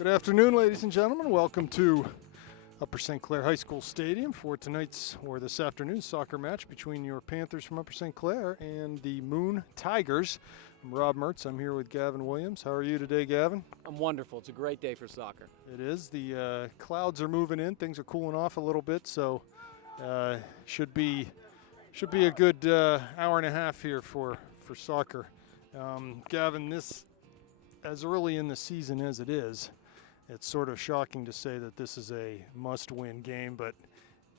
Good afternoon, ladies and gentlemen. Welcome to Upper St. Clair High School Stadium for tonight's, or this afternoon's, soccer match between your Panthers from Upper St. Clair and the Moon Tigers. I'm Rob Mertz. I'm here with Gavin Williams. How are you today, Gavin? I'm wonderful. It's a great day for soccer. It is. The clouds are moving in. Things are cooling off a little bit, so should be a good hour and a half here for soccer. Gavin, this, as early in the season as it is, it's sort of shocking to say that this is a must-win game, but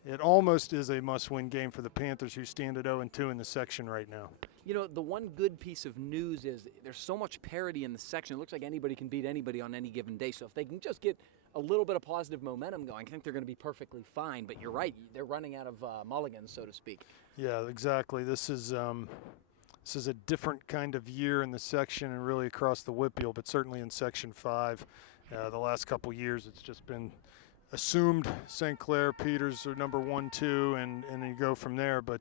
it almost is a must-win game for the Panthers, who stand at 0-2 in the section right now. You know, the one good piece of news is there's so much parity in the section. It looks like anybody can beat anybody on any given day. So if they can just get a little bit of positive momentum going, I think they're going to be perfectly fine. But you're right, they're running out of mulligans, so to speak. Yeah, exactly. This is a different kind of year in the section and really across the Whitfield, but certainly in Section 5. The last couple years, it's just been assumed St. Clair, Peters are number 1, 2, and you go from there. But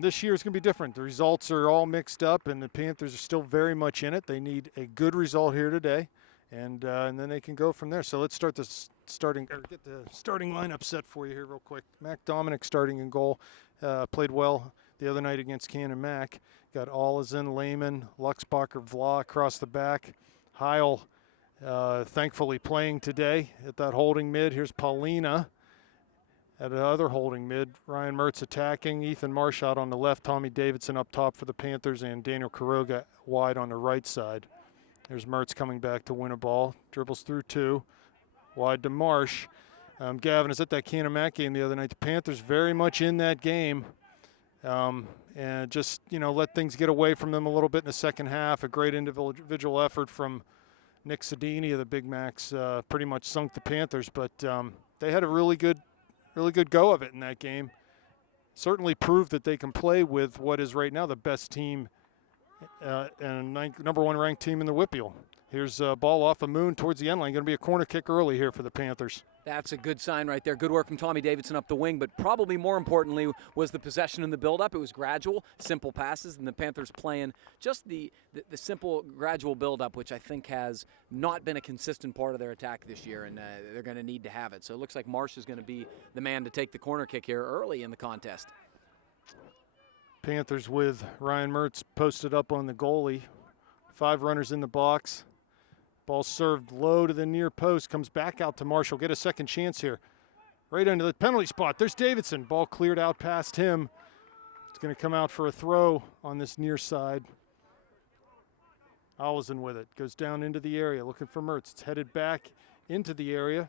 this year is going to be different. The results are all mixed up, and the Panthers are still very much in it. They need a good result here today, and then they can go from there. So let's start get the starting lineup set for you here real quick. Mac Dominic starting in goal. Played well the other night against Cannon Mac. Got Allison, Lehman, Luxbacher, Vla across the back. Heil thankfully playing today at that holding mid. Here's Paulina at the other holding mid. Ryan Mertz attacking. Ethan Marsh out on the left. Tommy Davidson up top for the Panthers, and Daniel Quiroga wide on the right side. There's Mertz coming back to win a ball. Dribbles through 2. Wide to Marsh. Gavin is at that Cannon Mac game the other night. The Panthers very much in that game. And just, let things get away from them a little bit in the second half. A great individual effort from Nick Sedini of the Big Macs pretty much sunk the Panthers, but they had a really good go of it in that game. Certainly proved that they can play with what is right now the best team and number 1 ranked team in the Whitfield. Here's a ball off of Moon towards the end line. Going to be a corner kick early here for the Panthers. That's a good sign right there. Good work from Tommy Davidson up the wing, but probably more importantly was the possession and the build-up. It was gradual, simple passes, and the Panthers playing just the simple, gradual build-up, which I think has not been a consistent part of their attack this year, and they're going to need to have it. So it looks like Marsh is going to be the man to take the corner kick here early in the contest. Panthers with Ryan Mertz posted up on the goalie. 5 runners in the box. Ball served low to the near post, comes back out to Marshall. Get a second chance here. Right under the penalty spot. There's Davidson. Ball cleared out past him. It's going to come out for a throw on this near side. Allison with it. Goes down into the area looking for Mertz. It's headed back into the area.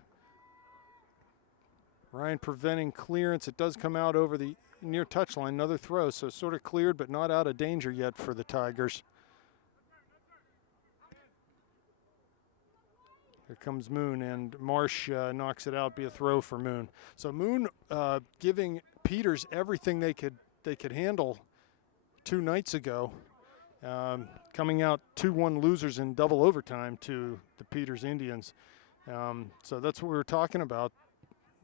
Ryan preventing clearance. It does come out over the near touchline. Another throw, so sort of cleared but not out of danger yet for the Tigers. Here comes Moon, and Marsh knocks it out. Be a throw for Moon. So Moon giving Peters everything they could handle 2 nights ago, coming out 2-1 losers in double overtime to the Peters Indians. So that's what we were talking about.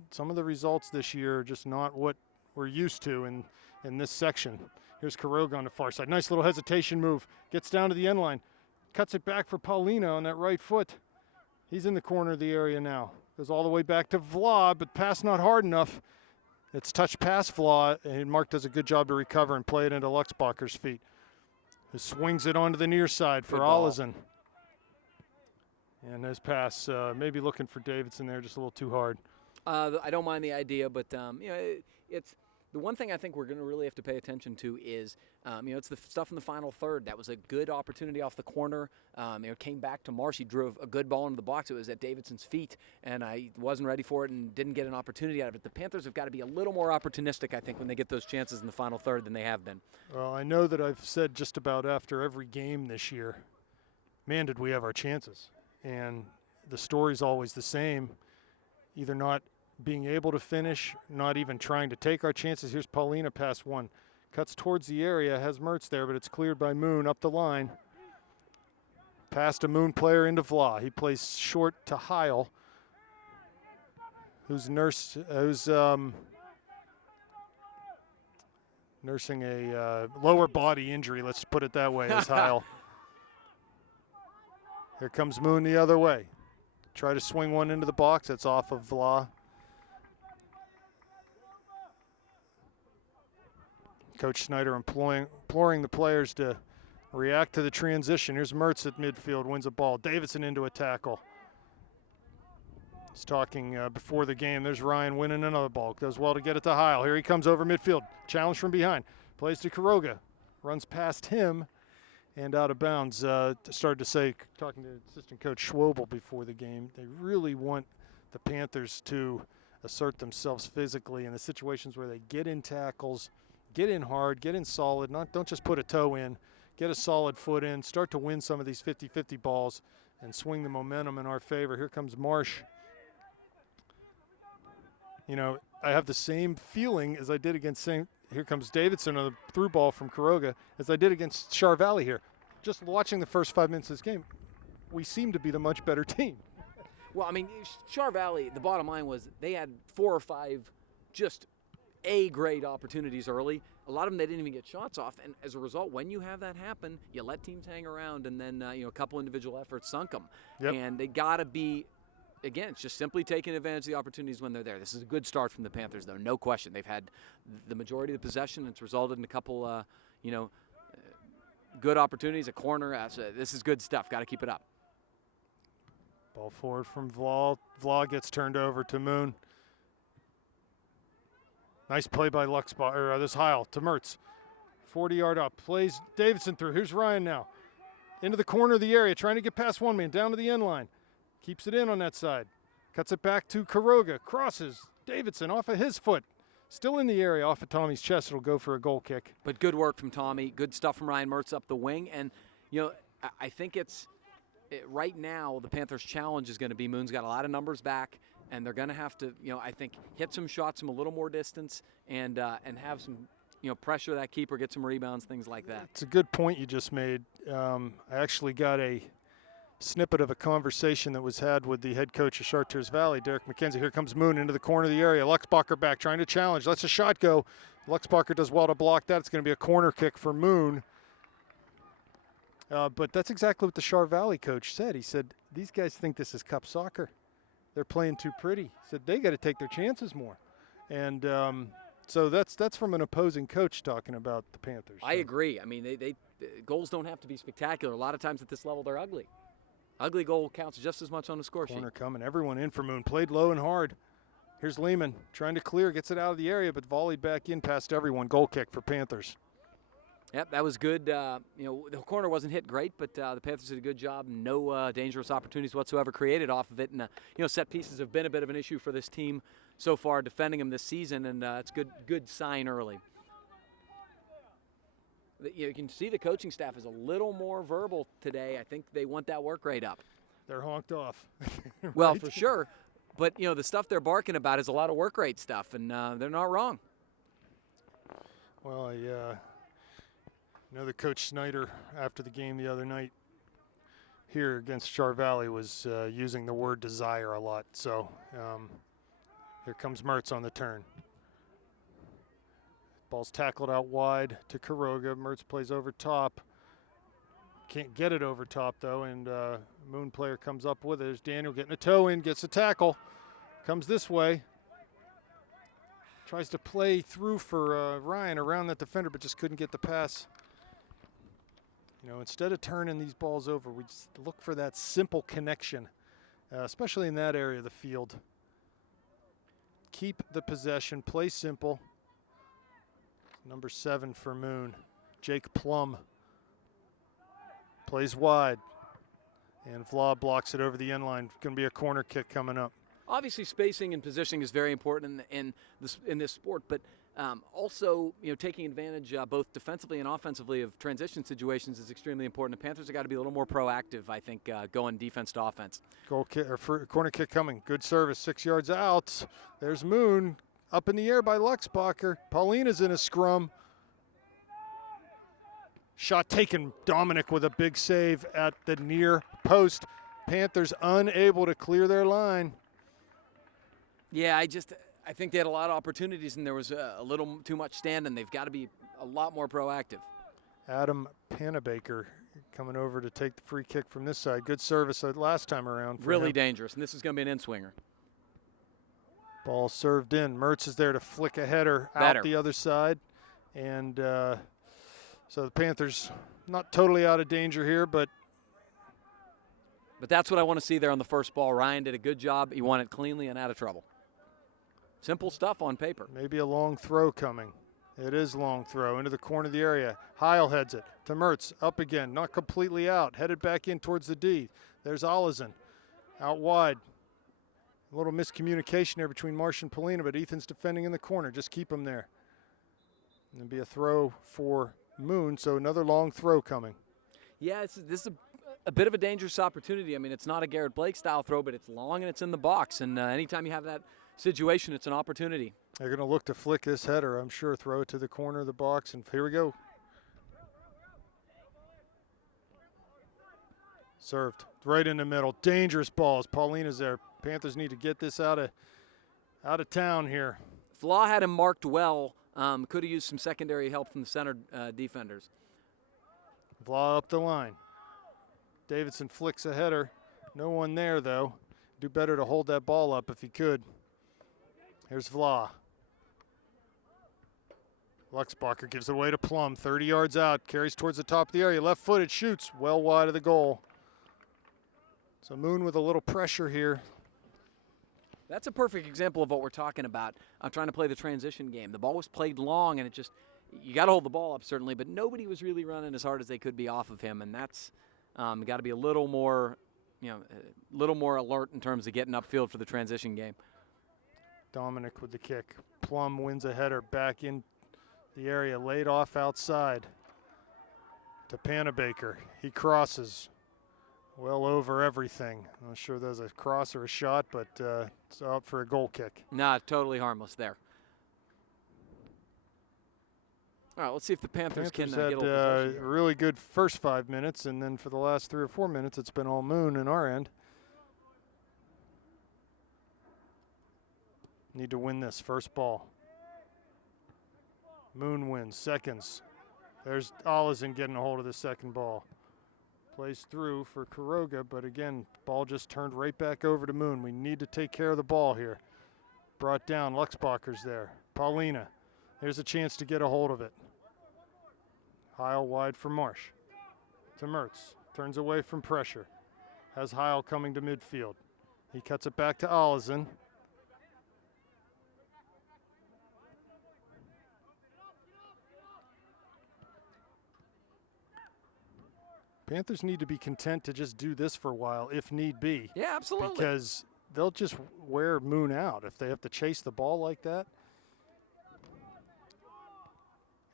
Some of the results this year are just not what we're used to in this section. Here's Quiroga on the far side. Nice little hesitation move. Gets down to the end line. Cuts it back for Paulina on that right foot. He's in the corner of the area now. Goes all the way back to Vla, but pass not hard enough. It's touch past Vla, and Mark does a good job to recover and play it into Luxbacher's feet. He swings it onto the near side for Allison. And his pass, maybe looking for Davidson there, just a little too hard. I don't mind the idea, but it's the one thing I think we're going to really have to pay attention to is, it's the stuff in the final third. That was a good opportunity off the corner. Came back to Marsh. He drove a good ball into the box. It was at Davidson's feet, and I wasn't ready for it and didn't get an opportunity out of it. The Panthers have got to be a little more opportunistic, I think, when they get those chances in the final third than they have been. Well, I know that I've said just about after every game this year, man, did we have our chances. And the story's always the same, either not being able to finish, not even trying to take our chances. Here's Paulina pass 1. Cuts towards the area, has Mertz there, but it's cleared by Moon up the line. Past a Moon player into Vla. He plays short to Heil, who's nursing a lower body injury, let's put it that way, as Heil. Here comes Moon the other way. Try to swing one into the box. That's off of Vla. Coach Snyder imploring the players to react to the transition. Here's Mertz at midfield, wins a ball. Davidson into a tackle. He's talking before the game. There's Ryan winning another ball. Does well to get it to Heil. Here he comes over midfield. Challenge from behind. Plays to Quiroga. Runs past him and out of bounds. Started to say, talking to assistant coach Schwobel before the game, they really want the Panthers to assert themselves physically in the situations where they get in tackles, get in hard, get in solid, don't just put a toe in, get a solid foot in, start to win some of these 50-50 balls and swing the momentum in our favor. Here comes Marsh. You know, I have the same feeling as I did against St. Here comes Davidson on the through ball from Quiroga as I did against Char Valley here. Just watching the first 5 minutes of this game, we seem to be the much better team. Well, I mean, Char Valley, the bottom line was they had 4 or 5 just A-grade opportunities early. A lot of them they didn't even get shots off, and as a result, when you have that happen, you let teams hang around, and then a couple individual efforts sunk them. Yep. And they got to be, again, it's just simply taking advantage of the opportunities when they're there. This is a good start from the Panthers, though, no question. They've had the majority of the possession. It's resulted in a couple, good opportunities, a corner. So this is good stuff. Got to keep it up. Ball forward from Vla. Vla gets turned over to Moon. Nice play by Luxbar, this Heil to Mertz. 40-yard up. Plays Davidson through. Here's Ryan now. Into the corner of the area, trying to get past one man, down to the end line. Keeps it in on that side. Cuts it back to Quiroga. Crosses. Davidson off of his foot. Still in the area, off of Tommy's chest. It'll go for a goal kick. But good work from Tommy. Good stuff from Ryan Mertz up the wing. And, I think right now the Panthers' challenge is going to be Moon's got a lot of numbers back, and they're going to have to, I think, hit some shots from a little more distance and have some, pressure that keeper, get some rebounds, things like that. It's a good point you just made. I actually got a snippet of a conversation that was had with the head coach of Chartiers Valley, Derek McKenzie. Here comes Moon into the corner of the area. Luxbacher back, trying to challenge. Lets a shot go. Luxbacher does well to block that. It's going to be a corner kick for Moon. But that's exactly what the Char Valley coach said. He said, these guys think this is cup soccer. They're playing too pretty. He said, they got to take their chances more. And so that's from an opposing coach talking about the Panthers. I agree. I mean, they goals don't have to be spectacular. A lot of times at this level, they're ugly. Ugly goal counts just as much on the score sheet. Corner coming. Everyone in for Moon. Played low and hard. Here's Lehman trying to clear. Gets it out of the area, but volleyed back in past everyone. Goal kick for Panthers. Yep, that was good. The corner wasn't hit great, but the Panthers did a good job. No dangerous opportunities whatsoever created off of it. And, set pieces have been a bit of an issue for this team so far, defending them this season, and it's good sign early. You can see the coaching staff is a little more verbal today. I think they want that work rate up. They're honked off. Right? Well, for sure. But, the stuff they're barking about is a lot of work rate stuff, and they're not wrong. Well, I know that Coach Snyder, after the game the other night here against Char Valley, was using the word desire a lot. So here comes Mertz on the turn. Ball's tackled out wide to Quiroga. Mertz plays over top. Can't get it over top, though, and Moon player comes up with it. There's Daniel getting a toe in, gets a tackle. Comes this way. Tries to play through for Ryan around that defender, but just couldn't get the pass. Instead of turning these balls over, we just look for that simple connection, especially in that area of the field. Keep the possession, play simple. Number 7 for Moon, Jake Plum. Plays wide, and Vla blocks it over the end line. Going to be a corner kick coming up. Obviously, spacing and positioning is very important in this sport, but also, taking advantage both defensively and offensively of transition situations is extremely important. The Panthers have got to be a little more proactive, I think, going defense to offense. Goal kick or corner kick coming. Good service, 6 yards out. There's Moon up in the air by Luxbacher. Paulina's in a scrum. Shot taken. Dominic with a big save at the near post. Panthers unable to clear their line. Yeah, I think they had a lot of opportunities, and there was a little too much standing. They've got to be a lot more proactive. Adam Panabaker coming over to take the free kick from this side. Good service last time around. For Really him. dangerous, and this is going to be an in-swinger. Ball served in. Mertz is there to flick a header out the other side. And so the Panthers not totally out of danger here, but that's what I want to see there on the first ball. Ryan did a good job. He won it cleanly and out of trouble. Simple stuff on paper. Maybe a long throw coming. It is long throw into the corner of the area. Heil heads it to Mertz. Up again, not completely out. Headed back in towards the D. There's Olesen out wide. A little miscommunication there between Marsh and Paulina, but Ethan's defending in the corner. Just keep him there. And it'll be a throw for Moon, so another long throw coming. Yeah, this is a bit of a dangerous opportunity. I mean, it's not a Garrett Blake style throw, but it's long and it's in the box. And anytime you have that situation, it's an opportunity. They're going to look to flick this header, I'm sure. Throw it to the corner of the box, and here we go. Served right in the middle. Dangerous balls. Paulina's there. Panthers need to get this out of town here. Flaw had him marked well. Could have used some secondary help from the center defenders. Vla up the line. Davidson flicks a header. No one there, though. Do better to hold that ball up if he could. Here's Vla. Luxbacher gives it away to Plum. 30 yards out. Carries towards the top of the area. Left-footed. Shoots well wide of the goal. So Moon with a little pressure here. That's a perfect example of what we're talking about. I'm trying to play the transition game. The ball was played long, and you got to hold the ball up, certainly, but nobody was really running as hard as they could be off of him, and that's got to be a little more alert in terms of getting upfield for the transition game. Dominic with the kick. Plum wins a header back in the area, laid off outside to Panabaker. He crosses well over everything. I'm not sure there's a cross or a shot, but it's out for a goal kick. Nah, totally harmless there. All right, let's see if the Panthers can had get a possession. A really good first 5 minutes, and then for the last 3 or 4 minutes, it's been all Moon in our end. Need to win this first ball. Moon wins, seconds. There's Olesen getting a hold of the second ball. Plays through for Quiroga, but again, ball just turned right back over to Moon. We need to take care of the ball here. Brought down, Luxbacher's there. Paulina, there's a chance to get a hold of it. Heil wide for Marsh. To Mertz, turns away from pressure. Has Heil coming to midfield. He cuts it back to Olesen. Panthers need to be content to just do this for a while, if need be. Yeah, absolutely. Because they'll just wear Moon out if they have to chase the ball like that.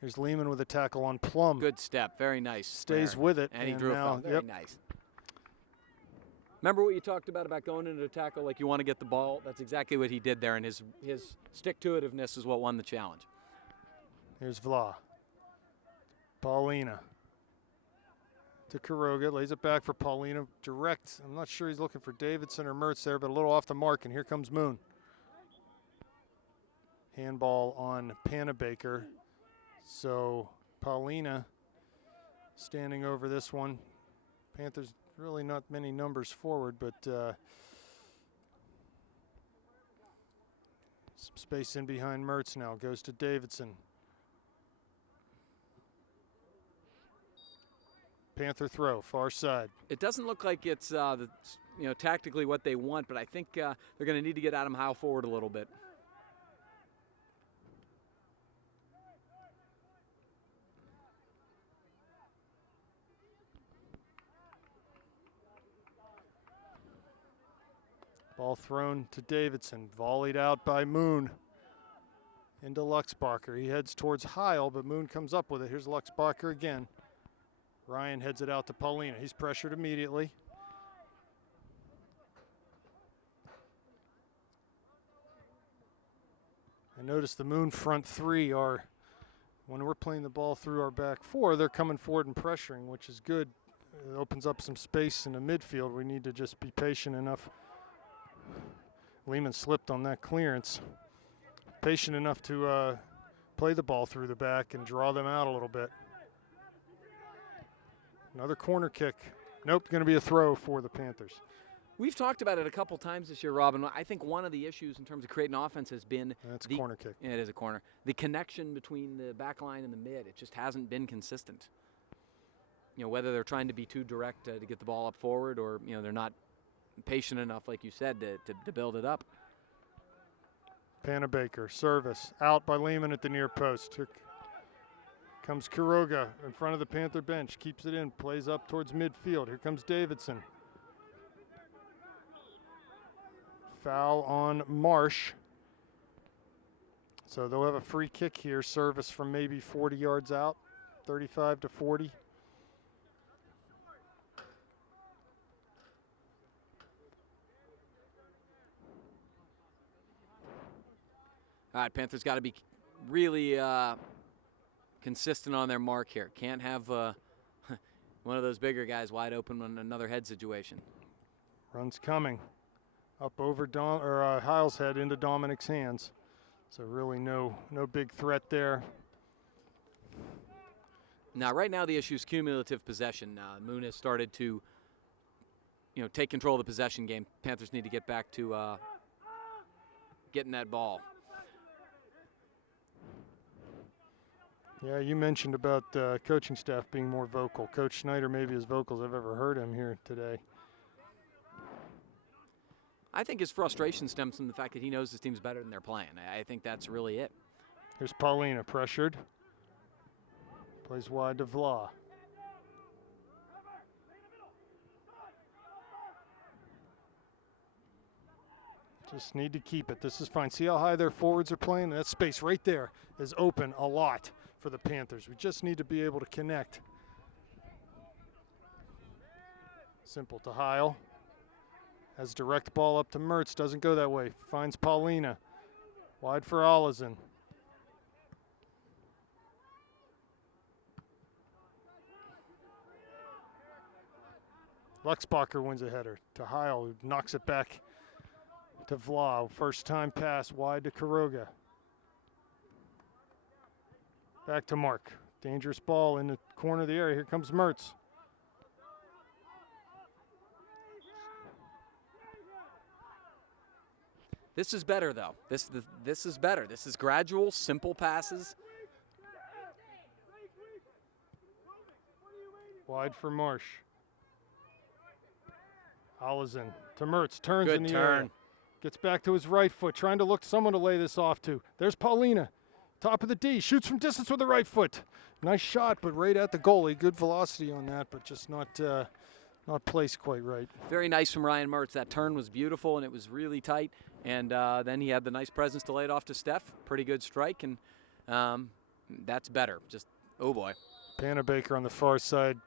Here's Lehman with a tackle on Plum. Good step, very nice. Stays there. with it. And he drew now, a foul, very nice. Remember what you talked about going into a tackle like you want to get the ball? That's exactly what he did there, and his stick-to-itiveness is what won the challenge. Here's Vla. Paulina. To Quiroga, lays it back for Paulina. Direct. I'm not sure he's looking for Davidson or Mertz there, but a little off the mark, and here comes Moon. Handball on Panabaker. So Paulina standing over this one. Panthers really not many numbers forward, but some space in behind Mertz now. Goes to Davidson. Panther throw, far side. It doesn't look like it's tactically what they want, but I think they're going to need to get Adam Heil forward a little bit. Ball thrown to Davidson, volleyed out by Moon into Luxbacher. He heads towards Heil, but Moon comes up with it. Here's Luxbacher again. Ryan heads it out to Paulina. He's pressured immediately. I notice the Moon front three are, when we're playing the ball through our back four, they're coming forward and pressuring, which is good. It opens up some space in the midfield. We need to just be patient enough. Lehman slipped on that clearance. Patient enough to play the ball through the back and draw them out a little bit. Another corner kick. Nope, going to be a throw for the Panthers. We've talked about it a couple times this year, Robin. I think one of the issues in terms of creating offense has been That's a corner kick. Yeah, it is a corner. The connection between the back line and the mid, it just hasn't been consistent. You know, whether they're trying to be too direct to get the ball up forward, or you know they're not patient enough, like you said, to build it up. Panabaker, service, out by Lehman at the near post. Here comes Quiroga in front of the Panther bench, keeps it in, plays up towards midfield. Here comes Davidson. Foul on Marsh. So they'll have a free kick here, service from maybe 40 yards out, 35 to 40. All right, Panthers got to be really consistent on their mark here. Can't have one of those bigger guys wide open on another head situation. Run's coming. Up over Heil's head into Dominic's hands. So really no big threat there. Now, right now the issue is cumulative possession. Moon has started to, take control of the possession game. Panthers need to get back to getting that ball. Yeah, you mentioned about coaching staff being more vocal. Coach Schneider maybe as vocal as I've ever heard him here today. I think his frustration stems from the fact that he knows his team's better than they're playing. I think that's really it. Here's Paulina pressured. Plays wide to Vla. Just need to keep it. This is fine. See how high their forwards are playing? That space right there is open a lot for the Panthers. We just need to be able to connect. Simple to Heil. Has direct ball up to Mertz. Doesn't go that way. Finds Paulina. Wide for Olesen. Luxbacher wins a header to Heil, who knocks it back to Vla. First time pass wide to Quiroga. Back to Mark. Dangerous ball in the corner of the area. Here comes Mertz. This is better, though. This is better. This is gradual, simple passes. Wide for Marsh. Olesen to Mertz. Turns Good in the turn. area. Gets back to his right foot, trying to look someone to lay this off to. There's Paulina. Top of the D. Shoots from distance with the right foot. Nice shot, but right at the goalie. Good velocity on that, but just not placed quite right. Very nice from Ryan Mertz. That turn was beautiful, and it was really tight. And then he had the nice presence to lay it off to Steph. Pretty good strike, and that's better. Just, oh, boy. Panabaker on the far side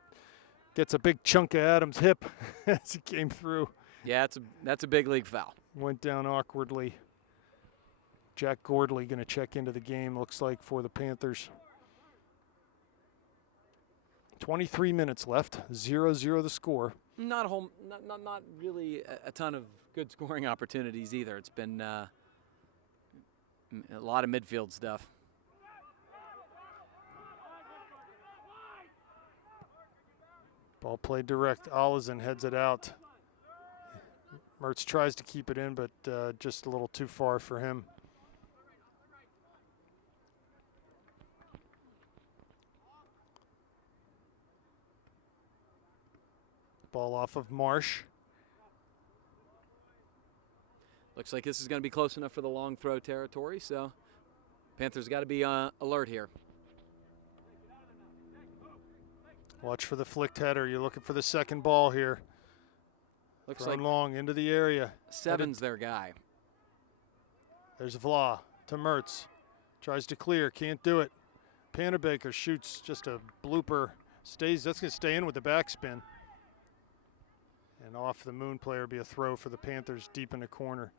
gets a big chunk of Adams' hip as he came through. Yeah, that's a big league foul. Went down awkwardly. Jack Gordley going to check into the game, looks like, for the Panthers. 23 minutes left, 0-0 the score. Not really a ton of good scoring opportunities either. It's been a lot of midfield stuff. Ball played direct. Olesen heads it out. Mertz tries to keep it in, but just a little too far for him. Ball off of Marsh. Looks like this is going to be close enough for the long throw territory, so Panthers got to be alert here. Watch for the flicked header. You're looking for the second ball here. Looks Thrown like long into the area. Seven's their guy. There's Vla to Mertz. Tries to clear, can't do it. Panabaker shoots just a blooper. That's going to stay in with the backspin. And off the Moon player be a throw for the Panthers deep in the corner.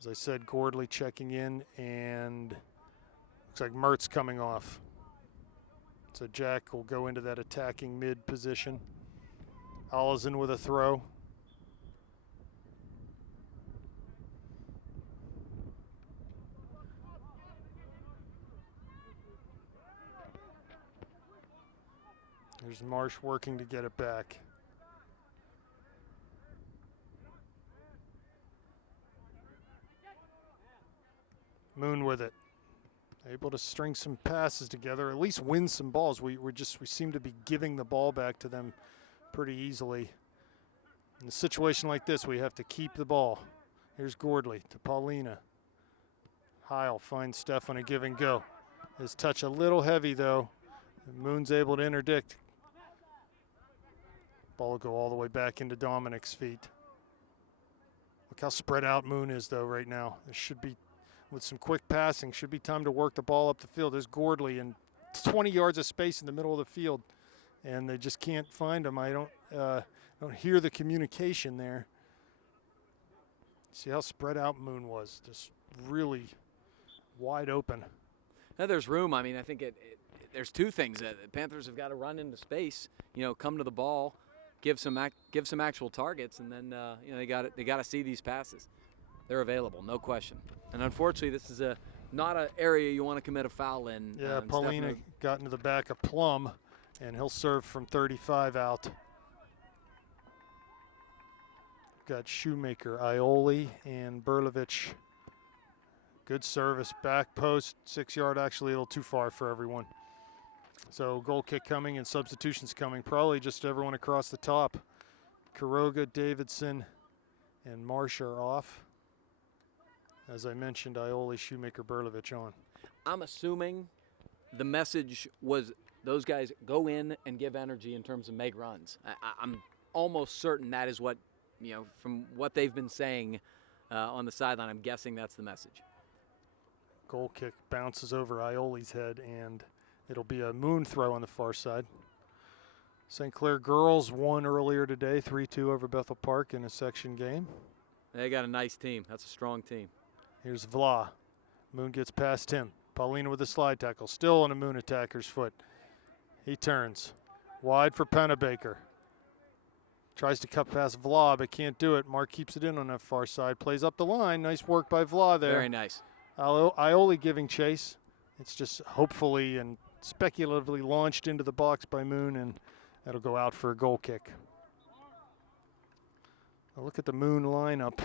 As I said, Gordley checking in, and looks like Mertz coming off. So Jack will go into that attacking mid position. Olesen with a throw. There's Marsh working to get it back. Moon with it. Able to string some passes together, at least win some balls. We seem to be giving the ball back to them pretty easily. In a situation like this, we have to keep the ball. Here's Gordley to Paulina. Heil finds Steph on a give and go. His touch a little heavy though. Moon's able to interdict. Ball will go all the way back into Dominic's feet. Look how spread out Moon is though right now. There should be, with some quick passing, should be time to work the ball up the field. There's Gordley and 20 yards of space in the middle of the field, and they just can't find him. I don't hear the communication there. See how spread out Moon was, just really wide open. Now there's room. I mean, I think there's two things. The Panthers have got to run into space, come to the ball, give some actual targets, and then they got to see these passes. They're available, no question. And unfortunately, this is not an area you want to commit a foul in. Yeah, Paulina got into the back of Plum, and he'll serve from 35 out. Got Shoemaker, Ioli, and Berlovich. Good service, back post, 6 yard, actually a little too far for everyone. So goal kick coming and substitutions coming, probably just everyone across the top. Quiroga, Davidson, and Marsh are off. As I mentioned, Ioli, Shoemaker, Berlovich on. I'm assuming the message was those guys go in and give energy in terms of make runs. I'm almost certain that is what, from what they've been saying on the sideline, I'm guessing that's the message. Goal kick bounces over Ioli's head, and it'll be a Moon throw on the far side. St. Clair girls won earlier today, 3-2 over Bethel Park in a section game. They got a nice team. That's a strong team. Here's Vla. Moon gets past him. Paulina with a slide tackle, still on a Moon attacker's foot. He turns. Wide for Pennebaker. Tries to cut past Vla, but can't do it. Mark keeps it in on that far side. Plays up the line. Nice work by Vla there. Very nice. Ioli giving chase. It's just hopefully and speculatively launched into the box by Moon, and that'll go out for a goal kick. Now look at the Moon lineup.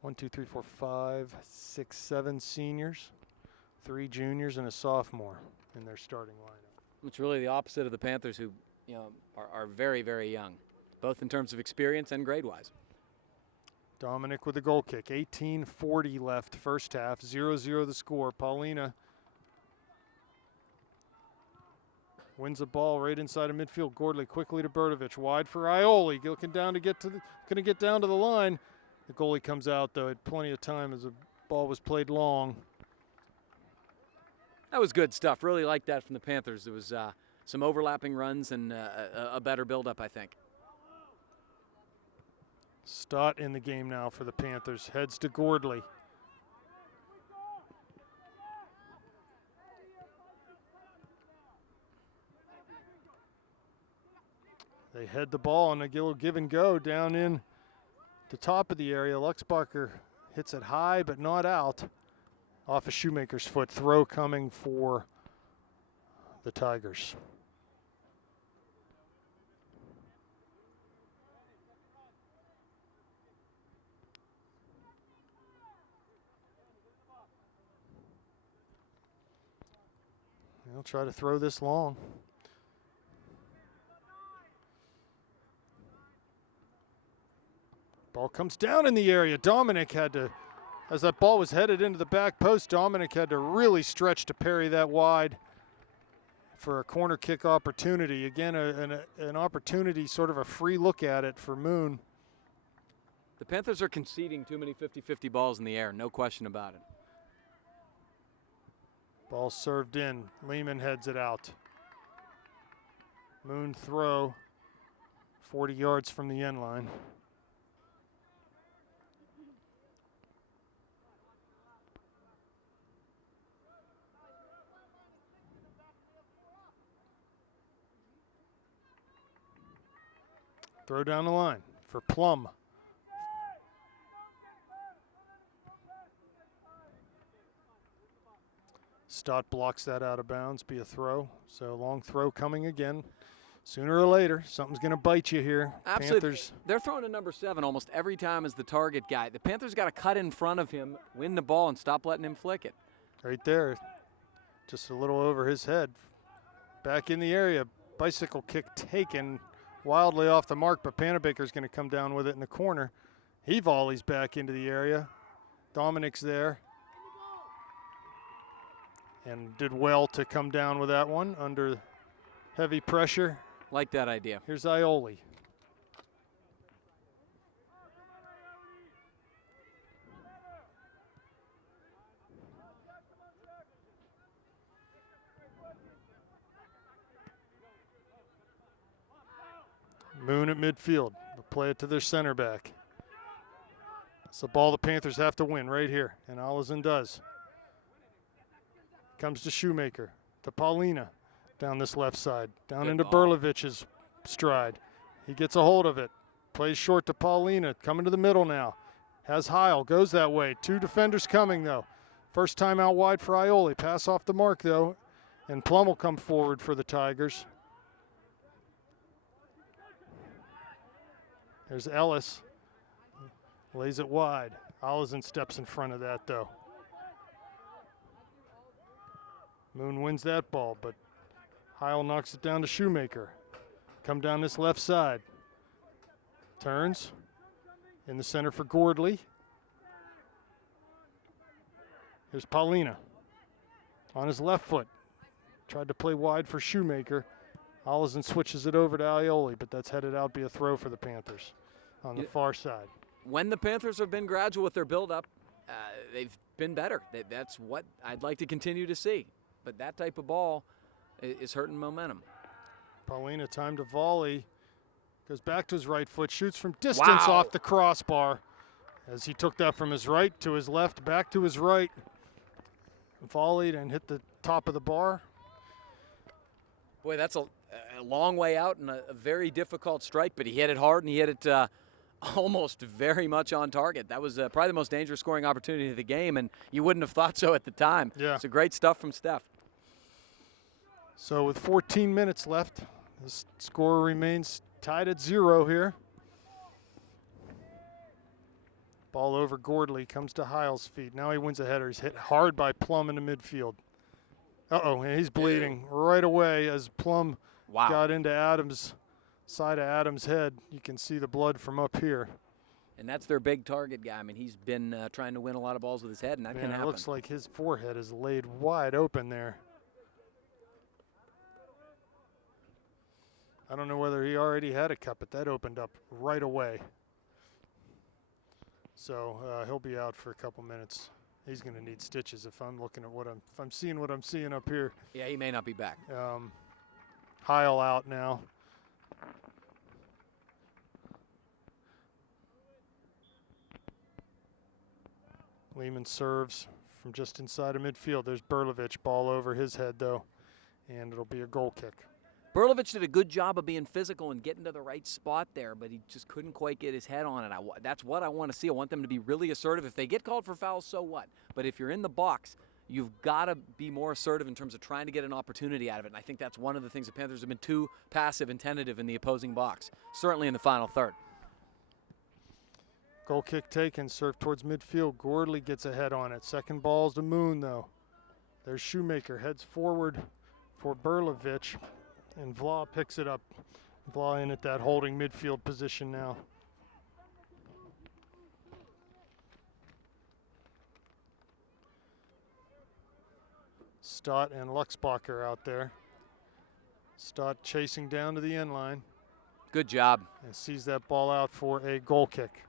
1, 2, 3, 4, 5, 6, 7 seniors, 3 juniors, and a sophomore in their starting lineup. It's really the opposite of the Panthers, who are very, very young, both in terms of experience and grade-wise. Dominic with the goal kick. 18:40 left, first half. 0-0 the score. Paulina wins the ball right inside of midfield. Gordley quickly to Bertovich. Wide for Ioli. Looking down to get down to the line. The goalie comes out, though, at plenty of time as the ball was played long. That was good stuff. Really liked that from the Panthers. There was some overlapping runs and a better build-up, I think. Stott in the game now for the Panthers. Heads to Gordley. They head the ball on a give and go down in the top of the area. Luxbacher hits it high but not out. Off of Shoemaker's foot. Throw coming for the Tigers. They'll try to throw this long. Ball comes down in the area. Dominic had to, as that ball was headed into the back post, Dominic had to really stretch to parry that wide for a corner kick opportunity. Again, an opportunity, sort of a free look at it for Moon. The Panthers are conceding too many 50-50 balls in the air, no question about it. Ball served in. Lehman heads it out. Moon throw 40 yards from the end line. Throw down the line for Plum. Stott blocks that out of bounds, be a throw. So long throw coming again sooner or later, something's going to bite you here. Absolutely. Panthers. They're throwing to number 7 almost every time as the target guy. The Panthers got to cut in front of him, win the ball, and stop letting him flick it. Right there, just a little over his head. Back in the area, bicycle kick taken wildly off the mark, but Panabaker's going to come down with it in the corner. He volleys back into the area. Dominic's there. And did well to come down with that one under heavy pressure. Like that idea. Here's Ioli. Moon at midfield. They'll play it to their center back. It's the ball the Panthers have to win right here, and Allison does. Comes to Shoemaker, to Paulina, down this left side, down Good into ball. Berlovich's stride. He gets a hold of it, plays short to Paulina, coming to the middle now. Has Heil, goes that way. 2 defenders coming though. First time out wide for Ioli. Pass off the mark though, and Plum will come forward for the Tigers. There's Ellis, lays it wide. Allison steps in front of that though. Moon wins that ball, but Heil knocks it down to Shoemaker. Come down this left side. Turns in the center for Gordley. Here's Paulina on his left foot. Tried to play wide for Shoemaker. Allison switches it over to Ioli, but that's headed out, be a throw for the Panthers on the far side. When the Panthers have been gradual with their build-up, they've been better. That's what I'd like to continue to see. But that type of ball is hurting momentum. Paulina, time to volley. Goes back to his right foot, shoots from distance Wow. off the crossbar. As he took that from his right to his left, back to his right. Volleyed and hit the top of the bar. Boy, that's a long way out and a very difficult strike, but he hit it hard and he hit it almost very much on target. That was probably the most dangerous scoring opportunity of the game, and you wouldn't have thought so at the time. Yeah. It's great stuff from Steph. So with 14 minutes left, the score remains tied at 0 here. Ball over Gordley, comes to Heil's feet. Now he wins a header. He's hit hard by Plum in the midfield. Uh-oh, and he's bleeding right away as Plum Wow. got into Adams' side of Adams' head. You can see the blood from up here. And that's their big target guy. I mean, he's been trying to win a lot of balls with his head, and that can Man, it happen. looks like his forehead is laid wide open there. I don't know whether he already had a cut, but that opened up right away. So he'll be out for a couple minutes. He's going to need stitches if I'm looking at if I'm seeing what I'm seeing up here. Yeah, he may not be back. Heil out now. Lehman serves from just inside of midfield. There's Berlovich, ball over his head though, and it'll be a goal kick. Berlovich did a good job of being physical and getting to the right spot there, but he just couldn't quite get his head on it. That's what I want to see. I want them to be really assertive. If they get called for fouls, so what? But if you're in the box, you've got to be more assertive in terms of trying to get an opportunity out of it. And I think that's one of the things the Panthers have been too passive and tentative in the opposing box, certainly in the final third. Goal kick taken, serve towards midfield. Gordley gets a head on it. Second ball's to Moon though. There's Shoemaker, heads forward for Berlovich. And Vla picks it up. Vla in at that holding midfield position now. Stott and Luxbacher out there. Stott chasing down to the end line Good job. and sees that ball out for a goal kick.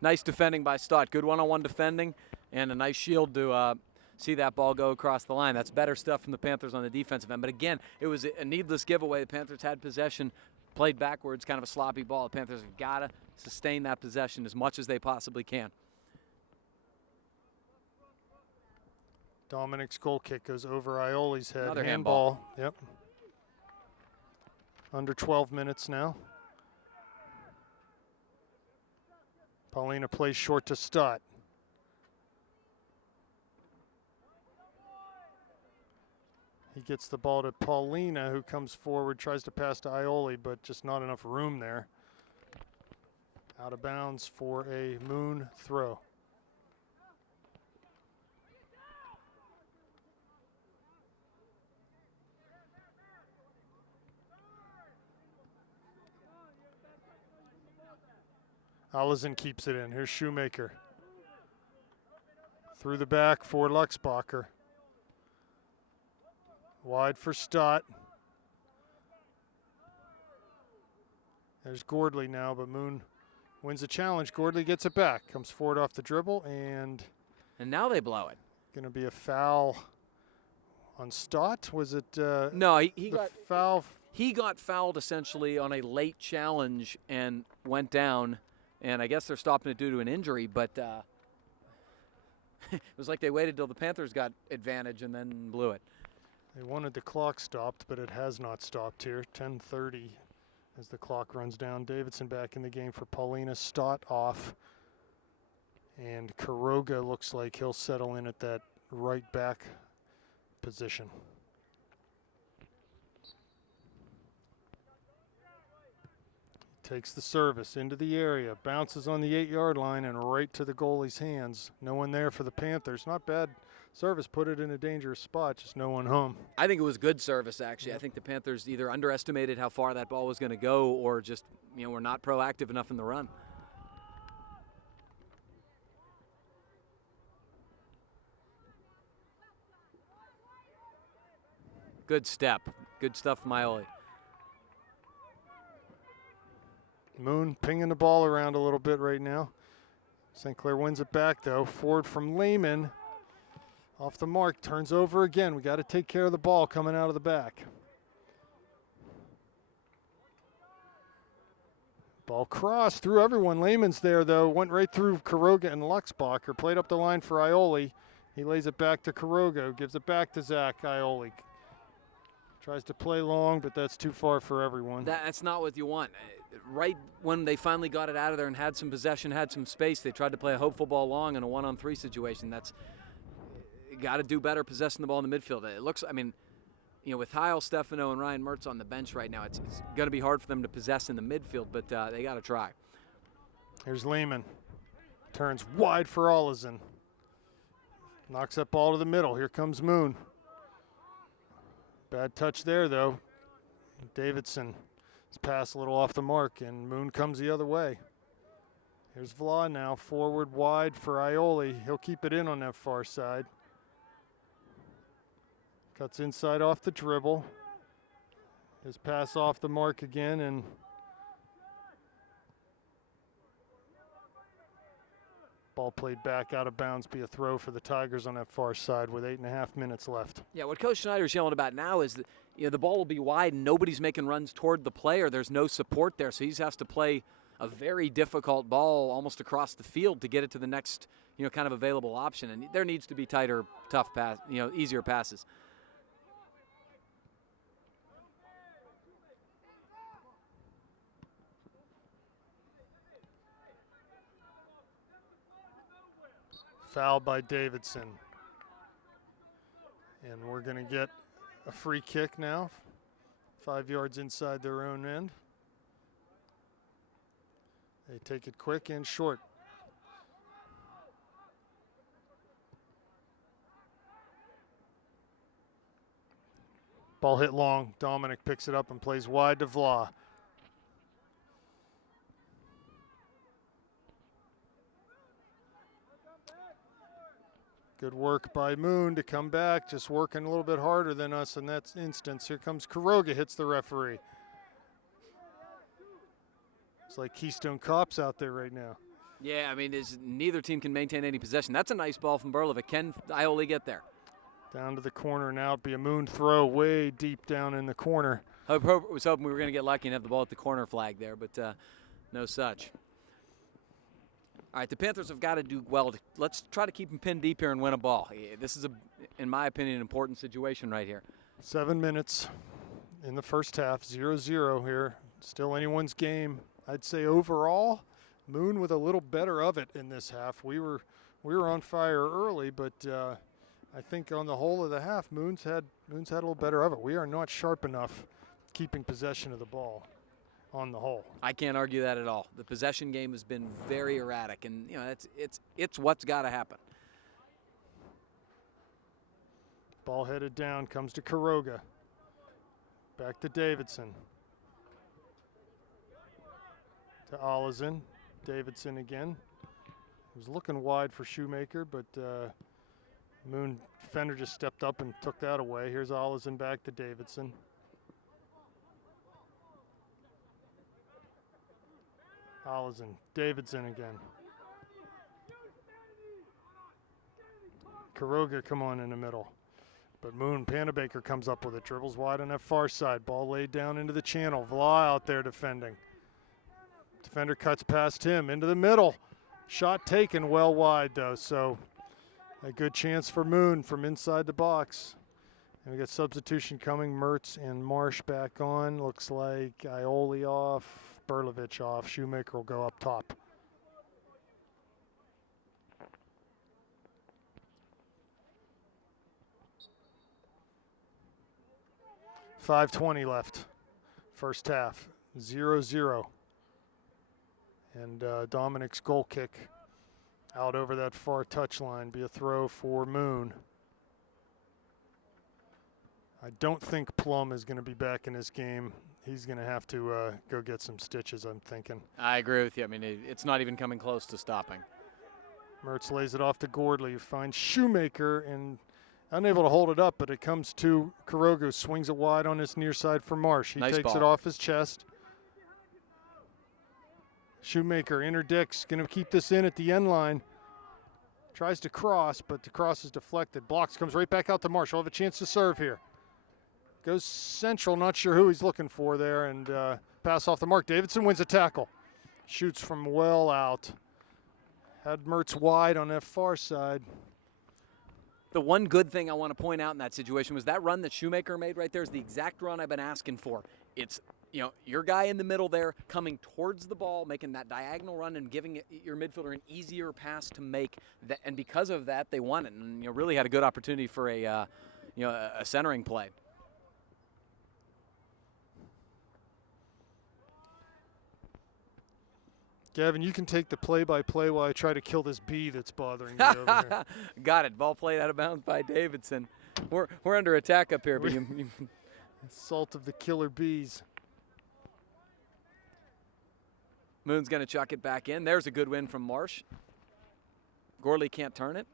Nice defending by Stott. Good one-on-one defending and a nice shield to see that ball go across the line. That's better stuff from the Panthers on the defensive end. But again, it was a needless giveaway. The Panthers had possession, played backwards, kind of a sloppy ball. The Panthers have got to sustain that possession as much as they possibly can. Dominic's goal kick goes over Ioli's head. Another handball. Yep. Under 12 minutes now. Paulina plays short to Stott. He gets the ball to Paulina, who comes forward, tries to pass to Ioli, but just not enough room there. Out of bounds for a Moon throw. Allison keeps it in. Here's Shoemaker. Through the back for Luxbacher. Wide for Stott. There's Gordley now, but Moon wins the challenge. Gordley gets it back. Comes forward off the dribble, and now they blow it. Going to be a foul on Stott. Was it? No, he got foul. He got fouled essentially on a late challenge and went down. And I guess they're stopping it due to an injury, but it was like they waited till the Panthers got advantage and then blew it. They wanted the clock stopped, but it has not stopped here. 10:30 as the clock runs down. Davidson back in the game for Paulina. Stott off. And Quiroga looks like he'll settle in at that right back position. Takes the service into the area, bounces on the 8-yard line and right to the goalie's hands. No one there for the Panthers. Not bad service, put it in a dangerous spot, just no one home. I think it was good service, actually. I think the Panthers either underestimated how far that ball was going to go or just, were not proactive enough in the run. Good step. Good stuff from Ioli. Moon pinging the ball around a little bit right now. St. Clair wins it back, though. Forward from Lehman. Off the mark, turns over again. We got to take care of the ball coming out of the back. Ball crossed through everyone. Lehman's there, though. Went right through Quiroga and Luxbacher. Played up the line for Ioli. He lays it back to Quiroga. Gives it back to Zach Ioli. Tries to play long, but that's too far for everyone. That's not what you want. Right when they finally got it out of there and had some possession, had some space, they tried to play a hopeful ball long in a 1-on-3 situation. That's got to do better possessing the ball in the midfield. It looks, with Heil, Stefano, and Ryan Mertz on the bench right now, it's going to be hard for them to possess in the midfield, but they got to try. Here's Lehman. Turns wide for Allison. Knocks that ball to the middle. Here comes Moon. Bad touch there, though. Davidson. Pass a little off the mark, and Moon comes the other way. Here's Vla now, forward wide for Ioli. He'll keep it in on that far side. Cuts inside off the dribble. His pass off the mark again, and ball played back out of bounds, be a throw for the Tigers on that far side with 8.5 minutes left. Yeah, what Coach Schneider's yelling about now is that the ball will be wide and nobody's making runs toward the player. There's no support there, so he has to play a very difficult ball almost across the field to get it to the next, kind of available option. And there needs to be tighter, tough pass, easier passes. Foul by Davidson. And we're going to get a free kick now, 5 yards inside their own end. They take it quick and short. Ball hit long. Dominic picks it up and plays wide to Vla. Good work by Moon to come back, just working a little bit harder than us in that instance. Here comes Quiroga, hits the referee. It's like Keystone Cops out there right now. Yeah, neither team can maintain any possession. That's a nice ball from Berlovic. Can Ioli get there? Down to the corner now. It'd be a Moon throw way deep down in the corner. I was hoping we were going to get lucky and have the ball at the corner flag there, but no such. All right, the Panthers have got to do well. Let's try to keep them pinned deep here and win a ball. This is, in my opinion, an important situation right here. 7 minutes in the first half, 0-0 here. Still anyone's game. I'd say overall, Moon with a little better of it in this half. We were on fire early, but I think on the whole of the half, Moon's had Moon's had a little better of it. We are not sharp enough keeping possession of the ball on the whole. I can't argue that at all. The possession game has been very erratic, and it's what's got to happen. Ball headed down, comes to Quiroga. Back to Davidson. To Olizin. Davidson again. He was looking wide for Shoemaker, but Moon defender just stepped up and took that away. Here's Olizin back to Davidson. Olizin, Davidson again. Quiroga come on in the middle. But Moon, Panabaker comes up with it. Dribbles wide on that far side. Ball laid down into the channel. Vla out there defending. Defender cuts past him into the middle. Shot taken well wide though, so a good chance for Moon from inside the box. And we got substitution coming. Mertz and Marsh back on. Looks like Ioli off, Berlovich off. Shoemaker will go up top. .5:20 left, first half, 0-0. And Dominic's goal kick out over that far touchline, be a throw for Moon. I don't think Plum is going to be back in this game. He's going to have to go get some stitches, I'm thinking. I agree with you. I mean, it's not even coming close to stopping. Mertz lays it off to Gordley, finds Shoemaker and unable to hold it up, but it comes to Quiroga, swings it wide on his near side for Marsh. He Nice takes ball. it off his chest. Shoemaker interdicts, going to keep this in at the end line. Tries to cross, but the cross is deflected. Blocks, comes right back out to Marsh. He'll have a chance to serve here. Goes central, not sure who he's looking for there, and pass off the mark. Davidson wins a tackle. Shoots from well out. Had Mertz wide on that far side. The one good thing I want to point out in that situation was that run that Shoemaker made right there is the exact run I've been asking for. It's, your guy in the middle there coming towards the ball, making that diagonal run and giving your midfielder an easier pass to make. And because of that, they won it and really had a good opportunity for a centering play. Gavin, you can take the play-by-play while I try to kill this bee that's bothering me over here. Got it. Ball played out of bounds by Davidson. We're under attack up here. But Assault of the killer bees. Moon's going to chuck it back in. There's a good win from Marsh. Gorley can't turn it.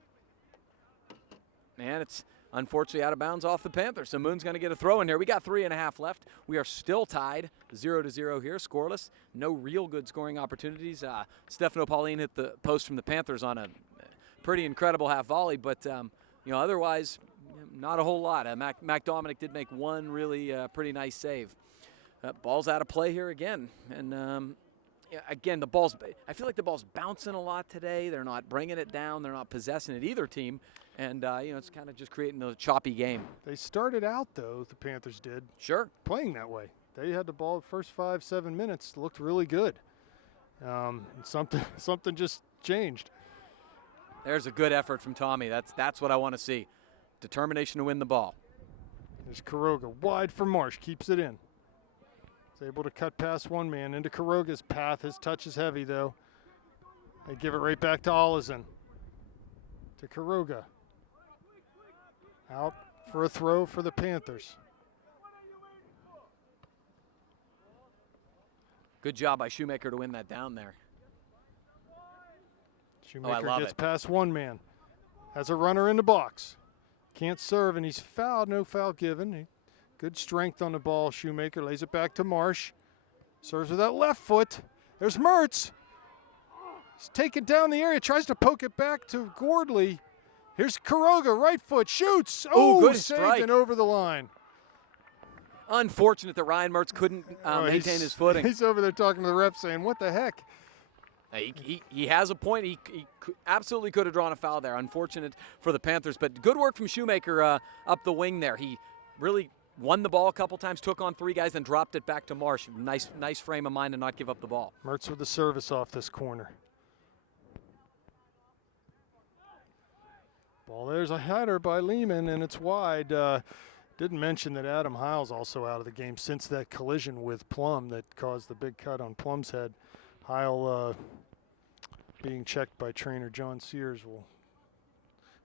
And it's unfortunately out of bounds off the Panthers. So Moon's going to get a throw in here. We got 3.5 left. We are still tied 0-0 here, scoreless. No real good scoring opportunities. Stefano Pauline hit the post from the Panthers on a pretty incredible half volley, but otherwise not a whole lot. Mac Dominic did make one really pretty nice save. Ball's out of play here again, and again, I feel like the ball's bouncing a lot today. They're not bringing it down. They're not possessing it, either team. And, it's kind of just creating a choppy game. They started out, though, the Panthers did. Sure. Playing that way. They had the ball the first 5-7 minutes. Looked really good. Something just changed. There's a good effort from Tommy. That's what I want to see. Determination to win the ball. There's Quiroga wide for Marsh. Keeps it in. He's able to cut past one man into Quiroga's path. His touch is heavy, though. They give it right back to Olizin. To Quiroga. Out for a throw for the Panthers. Good job by Shoemaker to win that down there. Shoemaker love gets it. past one man. Has a runner in the box. Can't serve, and he's fouled. No foul given. Good strength on the ball. Shoemaker lays it back to Marsh. Serves with that left foot. There's Mertz. He's taken down the area. Tries to poke it back to Gordley. Here's Quiroga. Right foot. Shoots. Oh, good saved strike. and over the line. Unfortunate that Ryan Mertz couldn't maintain his footing. He's over there talking to the ref saying, what the heck? He has a point. He absolutely could have drawn a foul there. Unfortunate for the Panthers, but good work from Shoemaker up the wing there. He really won the ball a couple times, took on 3 guys, then dropped it back to Marsh. Nice frame of mind to not give up the ball. Mertz with the service off this corner. Ball there's a header by Lehman, and it's wide. Didn't mention that Adam Hiles also out of the game since that collision with Plum that caused the big cut on Plum's head. Hile being checked by trainer John Sears will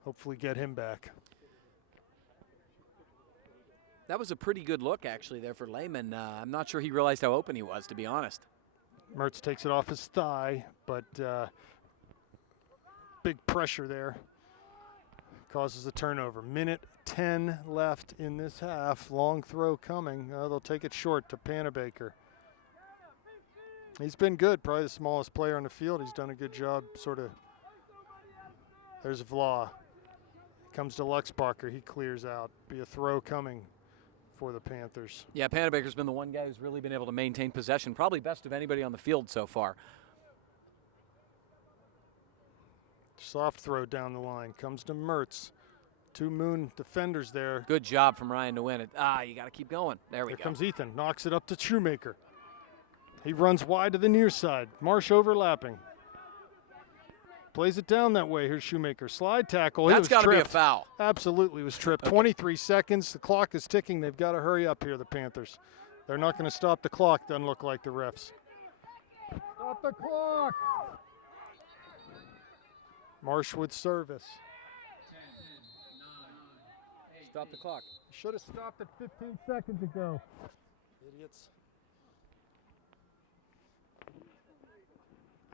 hopefully get him back. That was a pretty good look, actually, there for Lehman. I'm not sure he realized how open he was, to be honest. Mertz takes it off his thigh, but big pressure there. Causes a turnover. Minute 10 left in this half. Long throw coming. They'll take it short to Panabaker. He's been good, probably the smallest player on the field. He's done a good job, sort of. There's Vla. Comes to Luxbacher. He clears out. Be a throw coming for the Panthers. Yeah, Panabaker's been the one guy who's really been able to maintain possession, probably best of anybody on the field so far. Soft throw down the line. Comes to Mertz. 2 Moon defenders there. Good job from Ryan to win it. You got to keep going. There we go. Here comes Ethan. Knocks it up to Shoemaker. He runs wide to the near side. Marsh overlapping. Plays it down that way. Here's Shoemaker. Slide tackle. That's got to be a foul. Absolutely was tripped. Okay. 23 seconds. The clock is ticking. They've got to hurry up here, the Panthers. They're not going to stop the clock. Doesn't look like the refs. Stop the clock. Marsh with service. Stop the clock. Should have stopped it 15 seconds ago. Idiots.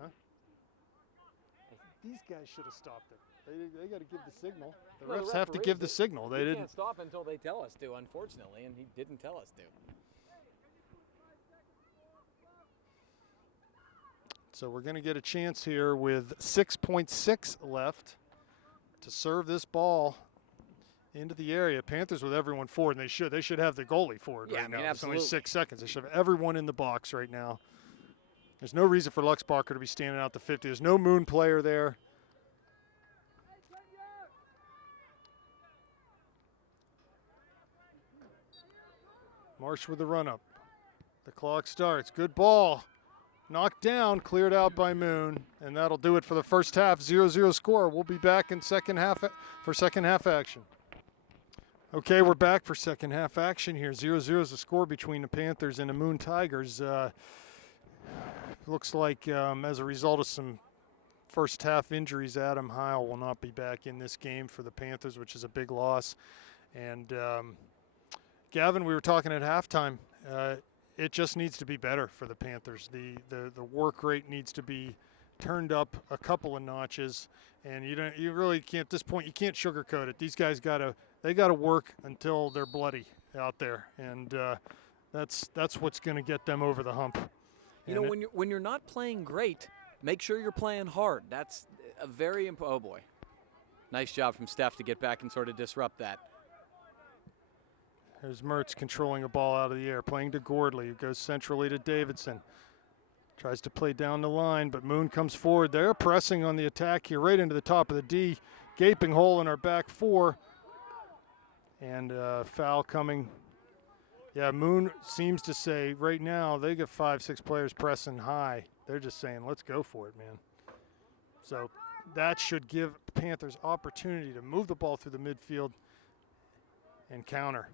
Huh? These guys should have stopped it. They got to give the signal. The refs have to give the signal. They didn't. Can't stop until they tell us to, unfortunately, and he didn't tell us to. So we're going to get a chance here with 6.6 left to serve this ball into the area. Panthers with everyone forward, and they should have the goalie forward right now. It's only 6 seconds. They should have everyone in the box right now. There's no reason for Luxbacher to be standing out the 50. There's no Moon player there. Marsh with the run-up. The clock starts. Good ball. Knocked down, cleared out by Moon, and that'll do it for the first half. 0-0 score. We'll be back in second half action. Okay, we're back for second half action here. 0-0 is the score between the Panthers and the Moon Tigers. Looks like as a result of some first half injuries, Adam Hile will not be back in this game for the Panthers, which is a big loss. And Gavin, we were talking at halftime. It just needs to be better for the Panthers. The work rate needs to be turned up a couple of notches, and you really can't at this point. You can't sugarcoat it. These guys gotta work until they're bloody out there, and that's what's going to get them over the hump. You know, when you're not playing great, make sure you're playing hard. That's a very important. Oh boy, nice job from Steph to get back and sort of disrupt that. There's Mertz controlling a ball out of the air, playing to Gordley, who goes centrally to Davidson. Tries to play down the line, but Moon comes forward. They're pressing on the attack here, right into the top of the D. Gaping hole in our back four. And foul coming. Yeah, Moon seems to say right now they got 5-6 players pressing high. They're just saying, let's go for it, man. So that should give Panthers opportunity to move the ball through the midfield and counter.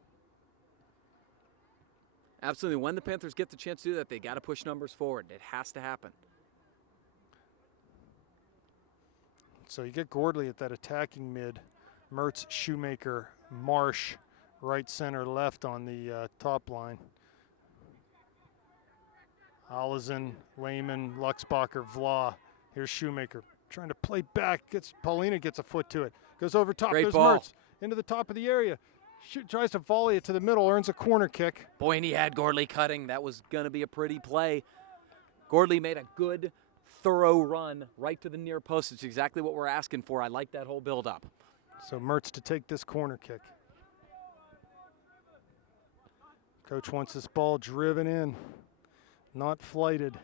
Absolutely. When the Panthers get the chance to do that, they got to push numbers forward. It has to happen. So you get Gordley at that attacking mid. Mertz, Shoemaker, Marsh, right, center, left on the top line. Allison, Lehman, Luxbacher, Vla. Here's Shoemaker trying to play back. Paulina gets a foot to it. Goes over top. Great There's ball. Mertz into the top of the area. Tries to volley it to the middle, earns a corner kick. Boy, and he had Gordley cutting. That was going to be a pretty play. Gordley made a good, thorough run right to the near post. It's exactly what we're asking for. I like that whole build-up. So Mertz to take this corner kick. Coach wants this ball driven in, not flighted.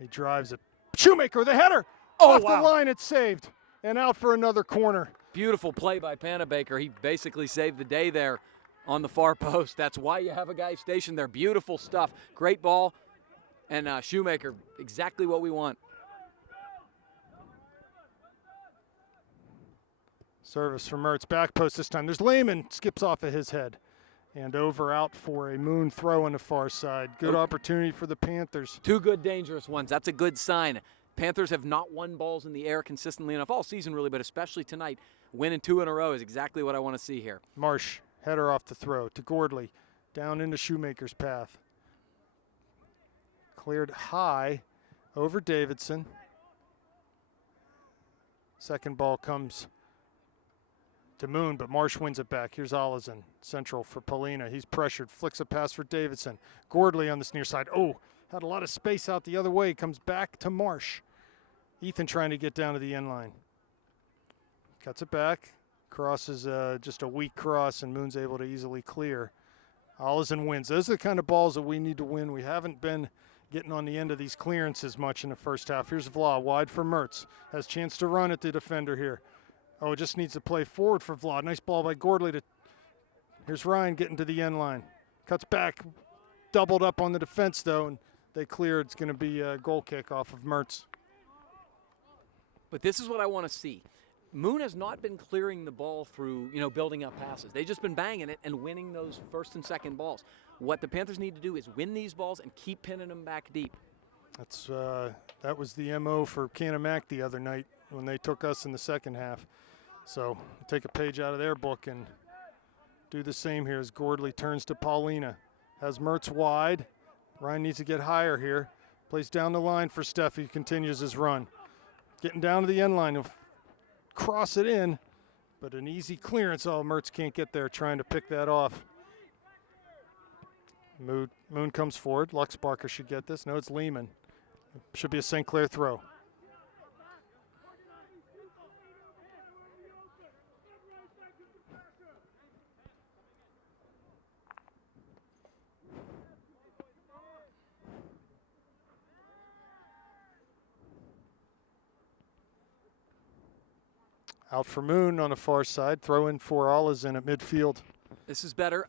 He drives it. Shoemaker, the header! Off the line, it's saved. And out for another corner. Beautiful play by Panabaker. He basically saved the day there on the far post. That's why you have a guy stationed there. Beautiful stuff. Great ball. And Shoemaker, exactly what we want. Service from Mertz, back post this time. There's Lehman, skips off of his head. And over out for a Moon throw on the far side. Good opportunity for the Panthers. 2 good dangerous ones. That's a good sign. Panthers have not won balls in the air consistently enough all season really, but especially tonight. Winning 2 in a row is exactly what I want to see here. Marsh, header off the throw to Gordley. Down into Shoemaker's path. Cleared high over Davidson. Second ball comes to Moon, but Marsh wins it back. Here's Olison, central for Paulina. He's pressured, flicks a pass for Davidson. Gordley on this near side. Oh, had a lot of space out the other way. Comes back to Marsh. Ethan trying to get down to the end line. Cuts it back. Crosses just a weak cross, and Moon's able to easily clear. Olison wins. Those are the kind of balls that we need to win. We haven't been getting on the end of these clearances much in the first half. Here's Vla, wide for Mertz. Has chance to run at the defender here. Oh, just needs to play forward for Vlad. Nice ball by Gordley. Here's Ryan getting to the end line. Cuts back. Doubled up on the defense, though, and they clear. It's going to be a goal kick off of Mertz. But this is what I want to see. Moon has not been clearing the ball through, building up passes. They've just been banging it and winning those first and second balls. What the Panthers need to do is win these balls and keep pinning them back deep. That was the MO for Canamac the other night when they took us in the second half. So take a page out of their book and do the same here as Gordley turns to Paulina. Has Mertz wide. Ryan needs to get higher here. Plays down the line for Steffi, continues his run. Getting down to the end line. He'll cross it in, but an easy clearance. Oh, Mertz can't get there, trying to pick that off. Moon comes forward. Luxbarker should get this. No, it's Lehman. Should be a St. Clair throw. Out for Moon on the far side. Throw in for Olison at midfield. This is better.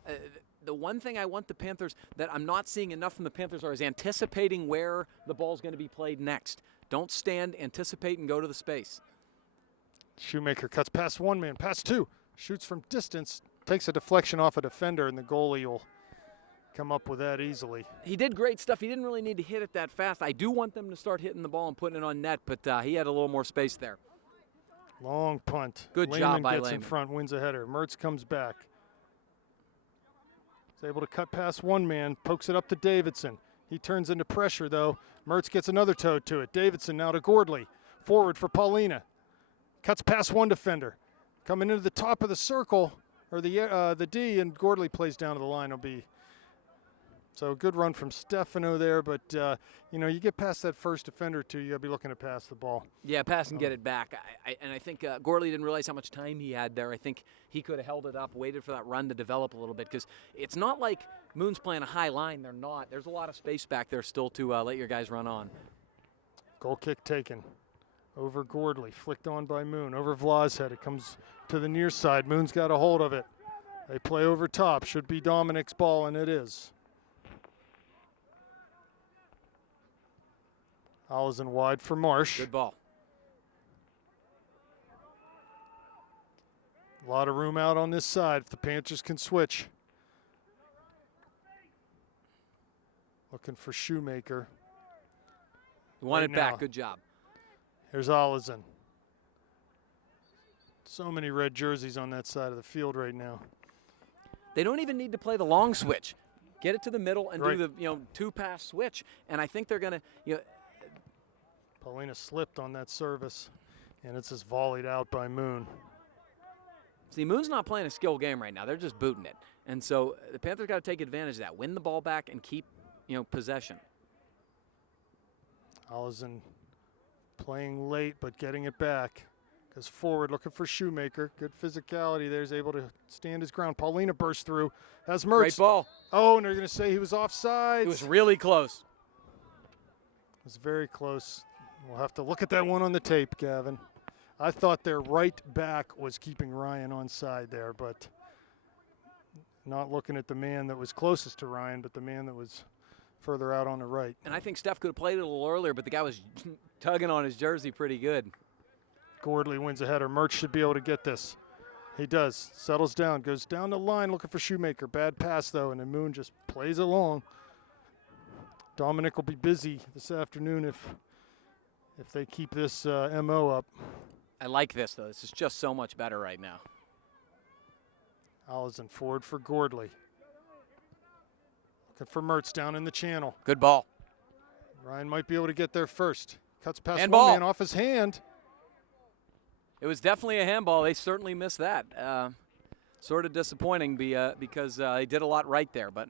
The one thing I want the Panthers that I'm not seeing enough from the Panthers is anticipating where the ball's going to be played next. Don't stand, anticipate, and go to the space. Shoemaker cuts past one man, past two. Shoots from distance, takes a deflection off a defender, and the goalie will come up with that easily. He did great stuff. He didn't really need to hit it that fast. I do want them to start hitting the ball and putting it on net, but he had a little more space there. Long punt. Good Lehman job by gets Lehman. in front, wins a header. Mertz comes back. He's able to cut past one man, pokes it up to Davidson. He turns into pressure, though. Mertz gets another toe to it. Davidson now to Gordley. Forward for Paulina. Cuts past one defender. Coming into the top of the circle, or the D, and Gordley plays down to the line. It'll be so good run from Stefano there, but you get past that first defender or two, you got to be looking to pass the ball. Yeah, pass and get it back. I think Gordley didn't realize how much time he had there. I think he could have held it up, waited for that run to develop a little bit, because it's not like Moon's playing a high line. They're not. There's a lot of space back there still to let your guys run on. Goal kick taken. Over Gordley, flicked on by Moon. Over Vla's head, it comes to the near side. Moon's got a hold of it. They play over top. Should be Dominic's ball, and it is. Olison wide for Marsh. Good ball. A lot of room out on this side if the Panthers can switch. Looking for Shoemaker. You want Right it back. now. Good job. Here's Olison. So many red jerseys on that side of the field right now. They don't even need to play the long switch. Get it to the middle and Right. do the two-pass switch, and I think they're going to Paulina slipped on that service, and it's just volleyed out by Moon. See, Moon's not playing a skill game right now. They're just booting it. And so the Panthers got to take advantage of that. Win the ball back and keep, possession. Olison playing late, but getting it back. Goes forward, looking for Shoemaker. Good physicality there. He's able to stand his ground. Paulina bursts through. Has Mertz. Great ball. Oh, and they're going to say he was offside. It was really close. It was very close. We'll have to look at that one on the tape, Gavin. I thought their right back was keeping Ryan onside there, but not looking at the man that was closest to Ryan, but the man that was further out on the right. And I think Steph could have played it a little earlier, but the guy was tugging on his jersey pretty good. Gordley wins a header. Mertz should be able to get this. He does. Settles down. Goes down the line looking for Shoemaker. Bad pass, though, and then Moon just plays along. Dominic will be busy this afternoon if they keep this MO up. I like this, though. This is just so much better right now. Allison forward for Gordley. Looking for Mertz down in the channel. Good ball. Ryan might be able to get there first. Cuts past one Handball. man off his hand. It was definitely a handball. They certainly missed that. Sort of disappointing because they did a lot right there, but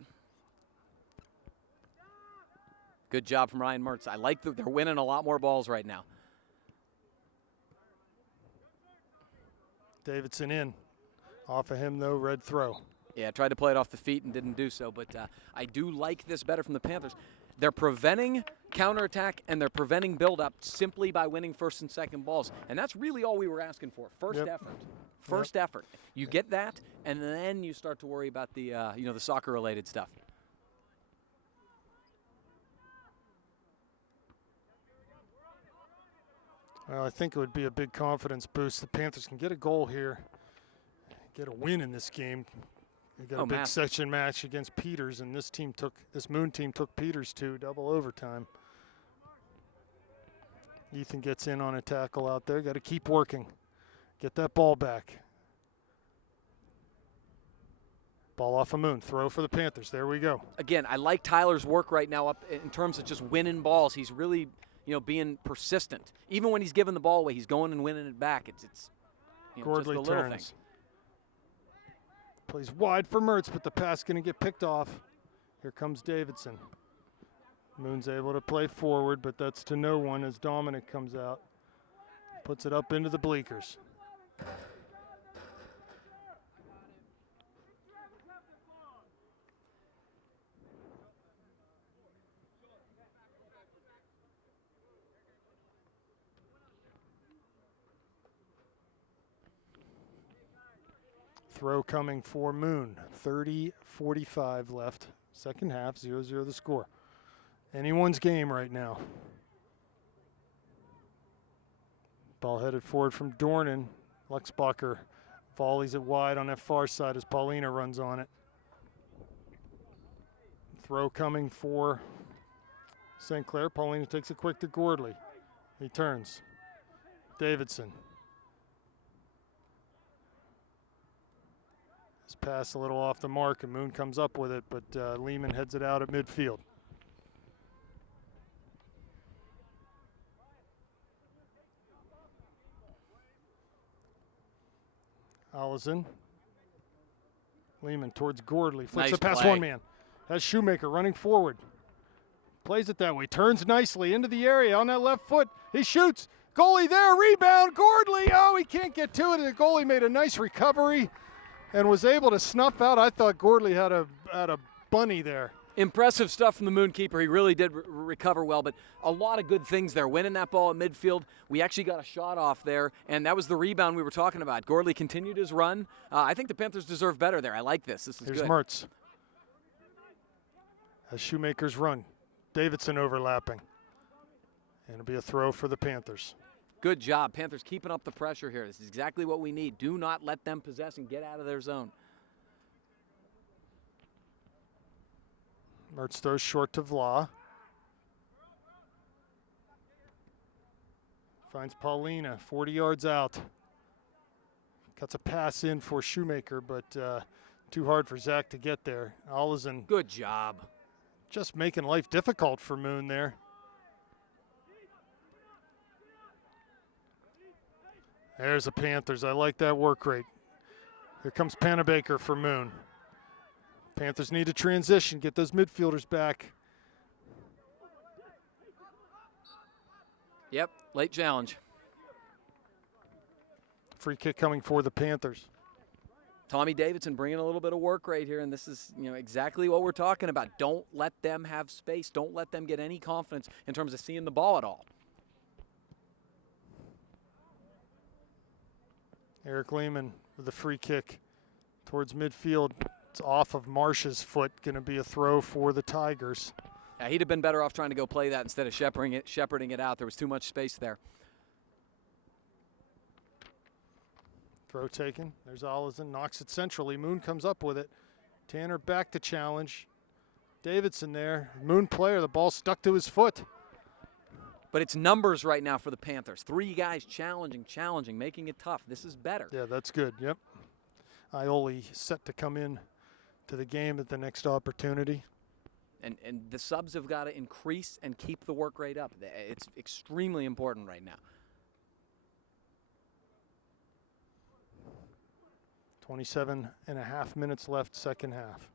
good job from Ryan Mertz. I like that they're winning a lot more balls right now. Davidson in. Off of him, though, red throw. Yeah, tried to play it off the feet and didn't do so, but I do like this better from the Panthers. They're preventing counterattack and they're preventing buildup simply by winning first and second balls, and that's really all we were asking for. First effort. First effort. You get that, and then you start to worry about the the soccer-related stuff. Well, I think it would be a big confidence boost. The Panthers can get a goal here, get a win in this game. They got a big section match against Peters, and this Moon team took Peters to double overtime. Ethan gets in on a tackle out there. Got to keep working. Get that ball back. Ball off of Moon. Throw for the Panthers. There we go. Again, I like Tyler's work right now up in terms of just winning balls. He's really, being persistent. Even when he's giving the ball away, he's going and winning it back. It's just the Gordley little turns. thing. Plays wide for Mertz, but the pass going to get picked off. Here comes Davidson. Moon's able to play forward, but that's to no one as Dominic comes out. Puts it up into the bleachers. Throw coming for Moon. 30:45 left. Second half, 0-0 the score. Anyone's game right now. Ball headed forward from Dornan. Luxbacher volleys it wide on that far side as Paulina runs on it. Throw coming for St. Clair. Paulina takes it quick to Gordley. He turns. Davidson. His pass a little off the mark, and Moon comes up with it, but Lehman heads it out at midfield. Allison. Lehman towards Gordley. Flicks Nice it past play. one man. Has Shoemaker running forward. Plays it that way. Turns nicely into the area on that left foot. He shoots. Goalie there. Rebound. Gordley. Oh, he can't get to it. And the goalie made a nice recovery and was able to snuff out. I thought Gordley had a bunny there. Impressive stuff from the Moon keeper. He really did recover well, but a lot of good things there. Winning that ball at midfield. We actually got a shot off there, and that was the rebound we were talking about. Gordley continued his run. I think the Panthers deserve better there. I like this. This is Here's good. Mertz. Has Shoemaker's run. Davidson overlapping. And it'll be a throw for the Panthers. Good job. Panthers keeping up the pressure here. This is exactly what we need. Do not let them possess and get out of their zone. Mertz throws short to Vla. Finds Paulina, 40 yards out. Cuts a pass in for Shoemaker, but too hard for Zach to get there. Allison Good job. just making life difficult for Moon there. There's the Panthers. I like that work rate. Here comes Panabaker for Moon. Panthers need to transition, get those midfielders back. Yep, late challenge. Free kick coming for the Panthers. Tommy Davidson bringing a little bit of work right here, and this is exactly what we're talking about. Don't let them have space. Don't let them get any confidence in terms of seeing the ball at all. Eric Lehman with a free kick towards midfield. It's off of Marsh's foot. Going to be a throw for the Tigers. Yeah, he'd have been better off trying to go play that instead of shepherding it out. There was too much space there. Throw taken. There's Olison, knocks it centrally. Moon comes up with it. Tanner back to challenge. Davidson there. Moon player, the ball stuck to his foot. But it's numbers right now for the Panthers. 3 guys challenging, making it tough. This is better. Yeah, that's good. Yep. Iole set to come in to the game at the next opportunity. And the subs have got to increase and keep the work rate up. It's extremely important right now. 27.5 minutes left, second half.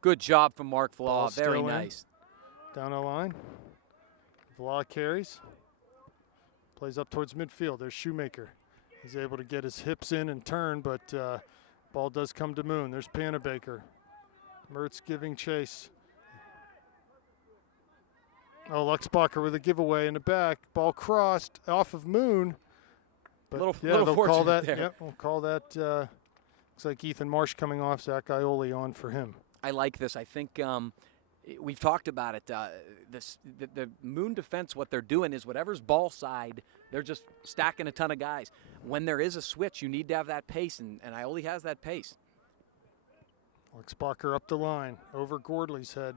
Good job from Mark Vlau. Ball Very still in. nice. Down the line. Vlau carries. Plays up towards midfield. There's Shoemaker. He's able to get his hips in and turn, but ball does come to Moon. There's Panabaker. Mertz giving chase. Oh, Luxbacher with a giveaway in the back. Ball crossed off of Moon. But Little they'll call fortunate that. there. Yep, we'll call that. Looks like Ethan Marsh coming off. Zach Iole on for him. I like this. I think we've talked about it. The Moon defense, what they're doing is whatever's ball side, they're just stacking a ton of guys. When there is a switch, you need to have that pace, and Iole has that pace. Luxbacher up the line. Over Gordley's head.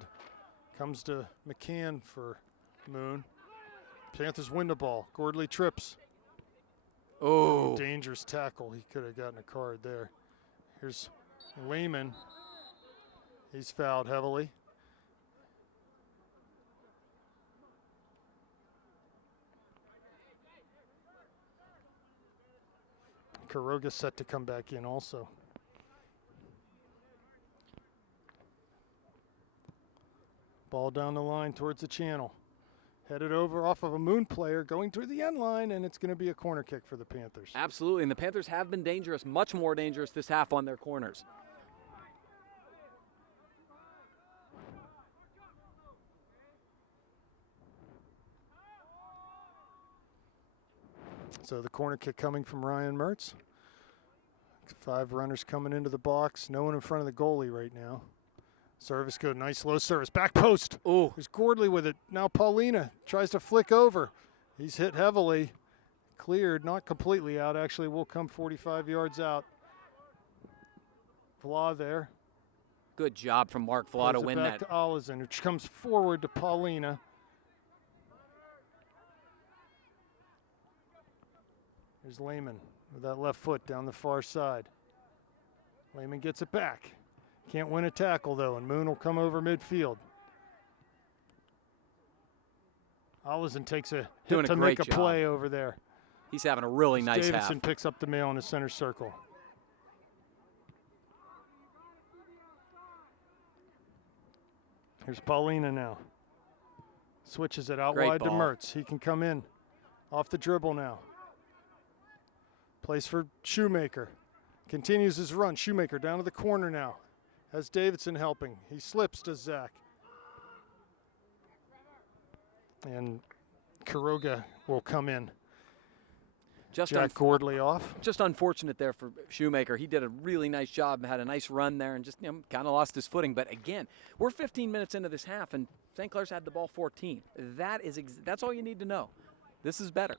Comes to McCann for Moon. Panthers win the ball. Gordley trips. Oh, Dangerous tackle. He could have gotten a card there. Here's Lehman. He's fouled heavily. Kuroga set to come back in also. Ball down the line towards the channel. Headed over off of a Moon player, going through the end line, and it's going to be a corner kick for the Panthers. absolutely. And the Panthers have been dangerous, much more dangerous this half on their corners. So the corner kick coming from Ryan Mertz. 5 runners coming into the box. No one in front of the goalie right now. Service good. Nice low service. Back post. Oh, There's Gordley with it. Now Paulina tries to flick over. He's hit heavily. Cleared. Not completely out. Actually will come 45 yards out. Vlau there. good job from Mark Vlau to Plays it win back that. to Olison, which comes forward to Paulina. There's Lehman with that left foot down the far side. Lehman gets it back. Can't win a tackle, though, and Moon will come over midfield. Olison takes a Doing hit a to make great a play over there. He's having a really nice Davidson half. picks up the mail in the center circle. Here's Paulina now. Switches it out Great wide to ball. Mertz. He can come in off the dribble now. Plays for Shoemaker. Continues his run. Shoemaker down to the corner now. Has Davidson helping. He slips to Zach. And Kuroga will come in. Just Jack Gordley off. just unfortunate there for Shoemaker. He did a really nice job, had a nice run there, and just kind of lost his footing. But again, we're 15 minutes into this half, and St. Clair's had the ball 14. That's all you need to know. This is better.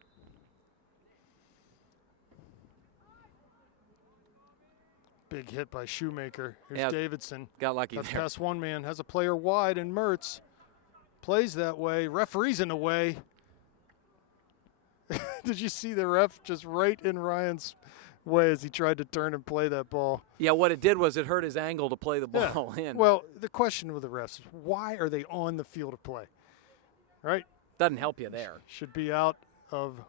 Big hit by Shoemaker. Here's Yeah. Davidson. Got lucky Cuts there. past one man. Has a player wide, and Mertz plays that way. Referee's in the way. Did you see the ref just right in Ryan's way as he tried to turn and play that ball? Yeah, what it did was it hurt his angle to play the Yeah. ball in. Well, the question with the refs is why are they on the field of play? Right? Doesn't help you there. Should be out of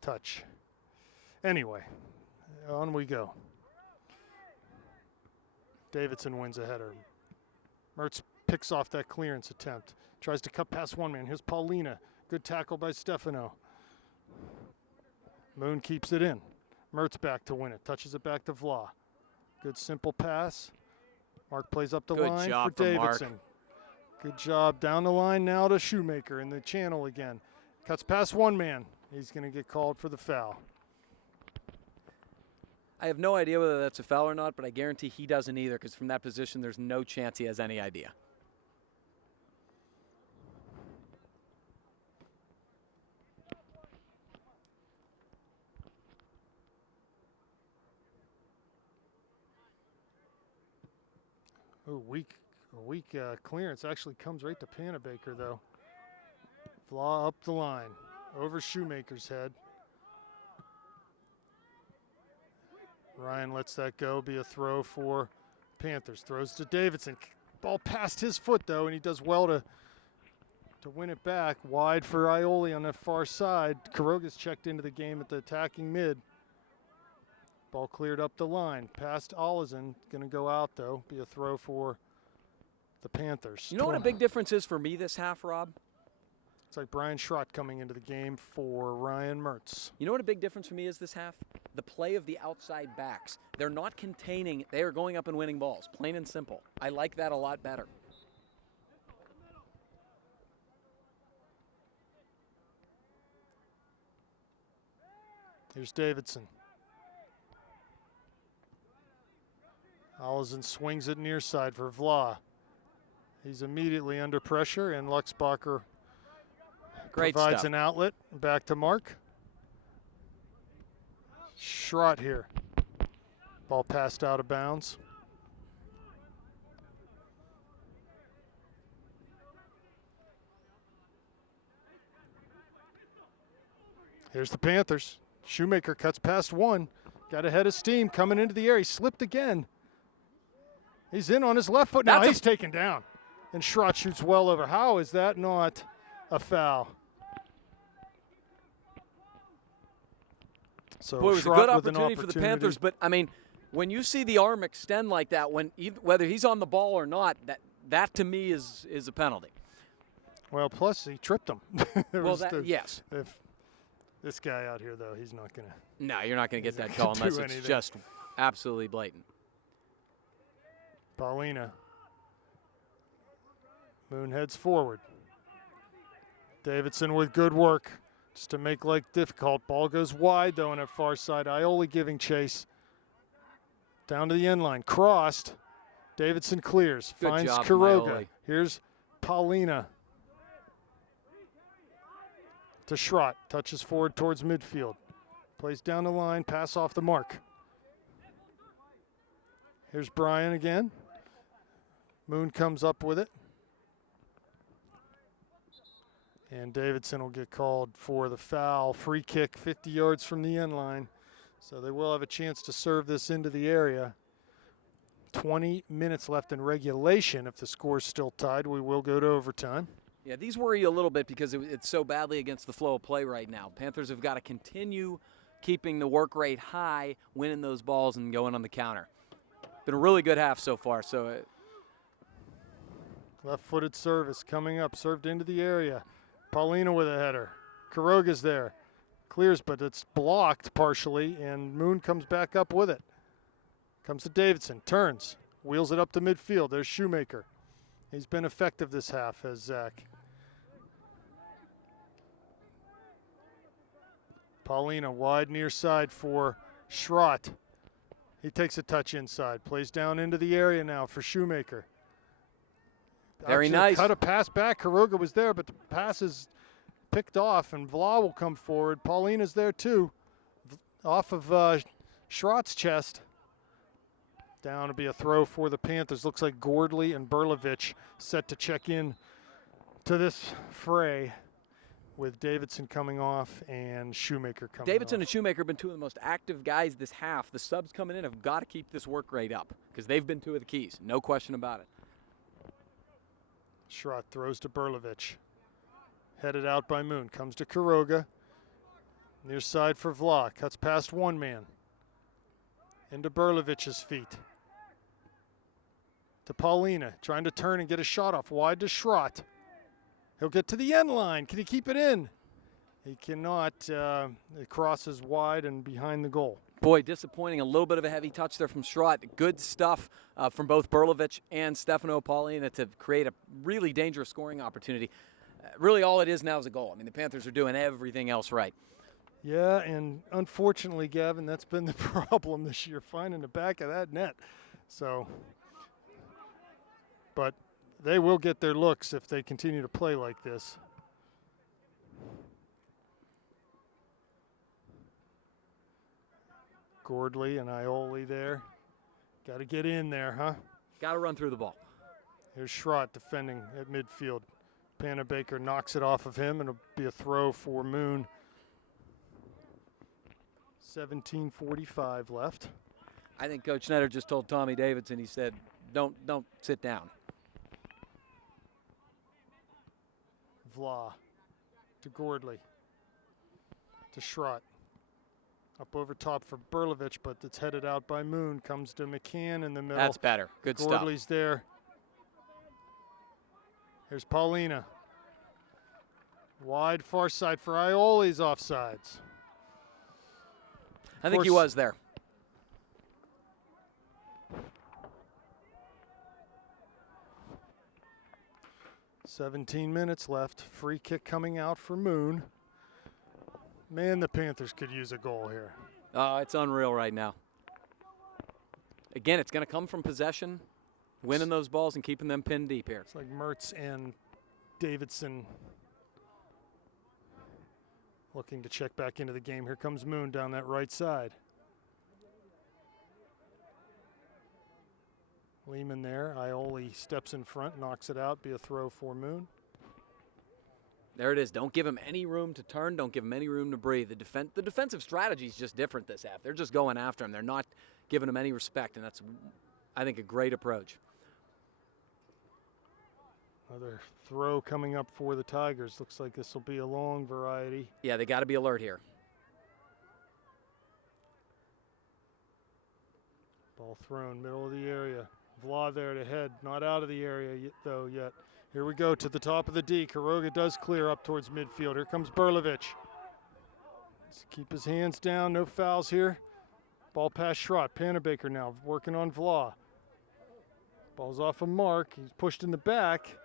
touch. Anyway, on we go. Davidson wins a header. Mertz picks off that clearance attempt. Tries to cut past one man. Here's Paulina. Good tackle by Stefano. Moon keeps it in. Mertz back to win it. Touches it back to Vlau. Good simple pass. Mark plays up the Good line job for from Mark. Davidson. Good job down the line now to Shoemaker in the channel again. Cuts past one man. He's going to get called for the foul. I have no idea whether that's a foul or not, but I guarantee he doesn't either, because from that position, there's no chance he has any idea. Ooh, weak clearance. Actually comes right to Panabaker, though. Flaw up the line. Over Shoemaker's head. Ryan lets that go. Be a throw for Panthers. Throws to Davidson. Ball past his foot, though, and he does well to win it back. Wide for Ioli on that far side. Quiroga's checked into the game at the attacking mid. Ball cleared up the line. Past Olizin. Going to go out, though. Be a throw for the Panthers. You know what a big difference is for me this half, Rob? It's like Brian Schrott coming into the game for Ryan Mertz. You know what a big difference for me is this half? The play of the outside backs. They're not containing, they are going up and winning balls, plain and simple. I like that a lot better. Here's Davidson. Olizin swings it near side for Vla. He's immediately under pressure, and Luxbacher provides stuff. an outlet. Back to Mark. Schrott here. Ball passed out of bounds. Here's the Panthers. Shoemaker cuts past one. Got ahead of steam coming into the air. He slipped again. He's in on his left foot now. He's taken down. And Schrott shoots well over. How is that not a foul? So Boy, it was Schrott a good with an opportunity for the Panthers, but I mean, when you see the arm extend like that, whether he's on the ball or not, that to me is a penalty. Well, plus he tripped him. Yes. If this guy out here, though, he's not going to. No, you're not going to get that call unless it's just absolutely blatant. Paulina. Moon heads forward. Davidson with good work just to make life difficult. Ball goes wide, though, on that far side. Ioli giving chase. Down to the end line. Crossed. Davidson clears. Good finds job, Quiroga. Ioli. Here's Paulina. To Schrott. Touches forward towards midfield. Plays down the line. Pass off the mark. Here's Brian again. Moon comes up with it. And Davidson will get called for the foul. Free kick 50 yards from the end line. So they will have a chance to serve this into the area. 20 minutes left in regulation. If the score's still tied, we will go to overtime. Yeah, these worry you a little bit because it's so badly against the flow of play right now. Panthers have got to continue keeping the work rate high, winning those balls and going on the counter. Been a really good half so far. So left-footed service coming up, served into the area. Paulina with a header. Quiroga's there. Clears, but it's blocked partially, and Moon comes back up with it. Comes to Davidson, turns, wheels it up to midfield. There's Shoemaker. He's been effective this half, as Zach. Paulina wide near side for Schrott. He takes a touch inside, plays down into the area now for Shoemaker. Very Actually, nice. Cut a pass back. Quiroga was there, but the pass is picked off, and Vla will come forward. Paulina's there too, off of Schrott's chest. Down to be a throw for the Panthers. Looks like Gordley and Berlovich set to check in to this fray, with Davidson coming off and Shoemaker coming Davidson off. and Shoemaker have been two of the most active guys this half. The subs coming in have got to keep this work rate up because they've been two of the keys. No question about it. Schrott throws to Berlovich. Headed out by Moon. Comes to Quiroga. Near side for Vla. Cuts past one man. Into Berlovich's feet. To Paulina. Trying to turn and get a shot off. Wide to Schrott. He'll get to the end line. Can he keep it in? He cannot. It crosses wide and behind the goal. Boy, disappointing. A little bit of a heavy touch there from Schrott. Good stuff from both Berlovich and Stefano Paulina to create a really dangerous scoring opportunity. Really all it is now is a goal. I mean, the Panthers are doing everything else right. Yeah, and unfortunately, Gavin, that's been the problem this year, finding the back of that net. So, but they will get their looks if they continue to play like this. Gordley and Ioli there. Got to get in there, huh? Got to run through the ball. Here's Schrott defending at midfield. Panabaker knocks it off of him, and it'll be a throw for Moon. 17:45 left. I think Coach Snyder just told Tommy Davidson, he said, don't sit down. Vla to Gordley to Schrott. Up over top for Berlovich, but it's headed out by Moon. Comes to McCann in the middle. That's better. Good stuff. Gordley's there. Here's Paulina. Wide far side for Ioli's offsides. I think he was there. $17 left. Free kick coming out for Moon. Man, the Panthers could use a goal here. Oh, it's unreal right now. Again, it's going to come from possession, winning those balls and keeping them pinned deep here. It's like Mertz and Davidson looking to check back into the game. Here comes Moon down that right side. Lehman there. Ioli steps in front, knocks it out. Be a throw for Moon. There it is. Don't give him any room to turn. Don't give him any room to breathe. The defensive strategy is just different this half. They're just going after him. They're not giving him any respect, and that's, I think, a great approach. Another throw coming up for the Tigers. Looks like this will be a long variety. Yeah, they got to be alert here. Ball thrown, middle of the area. Vla there to head. Not out of the area though yet. Here we go to the top of the D. Quiroga does clear up towards midfield. Here comes Berlovich. Let's keep his hands down. No fouls here. Ball past Schrott. Panabaker now working on Vla. Ball's off of Mark. He's pushed in the back.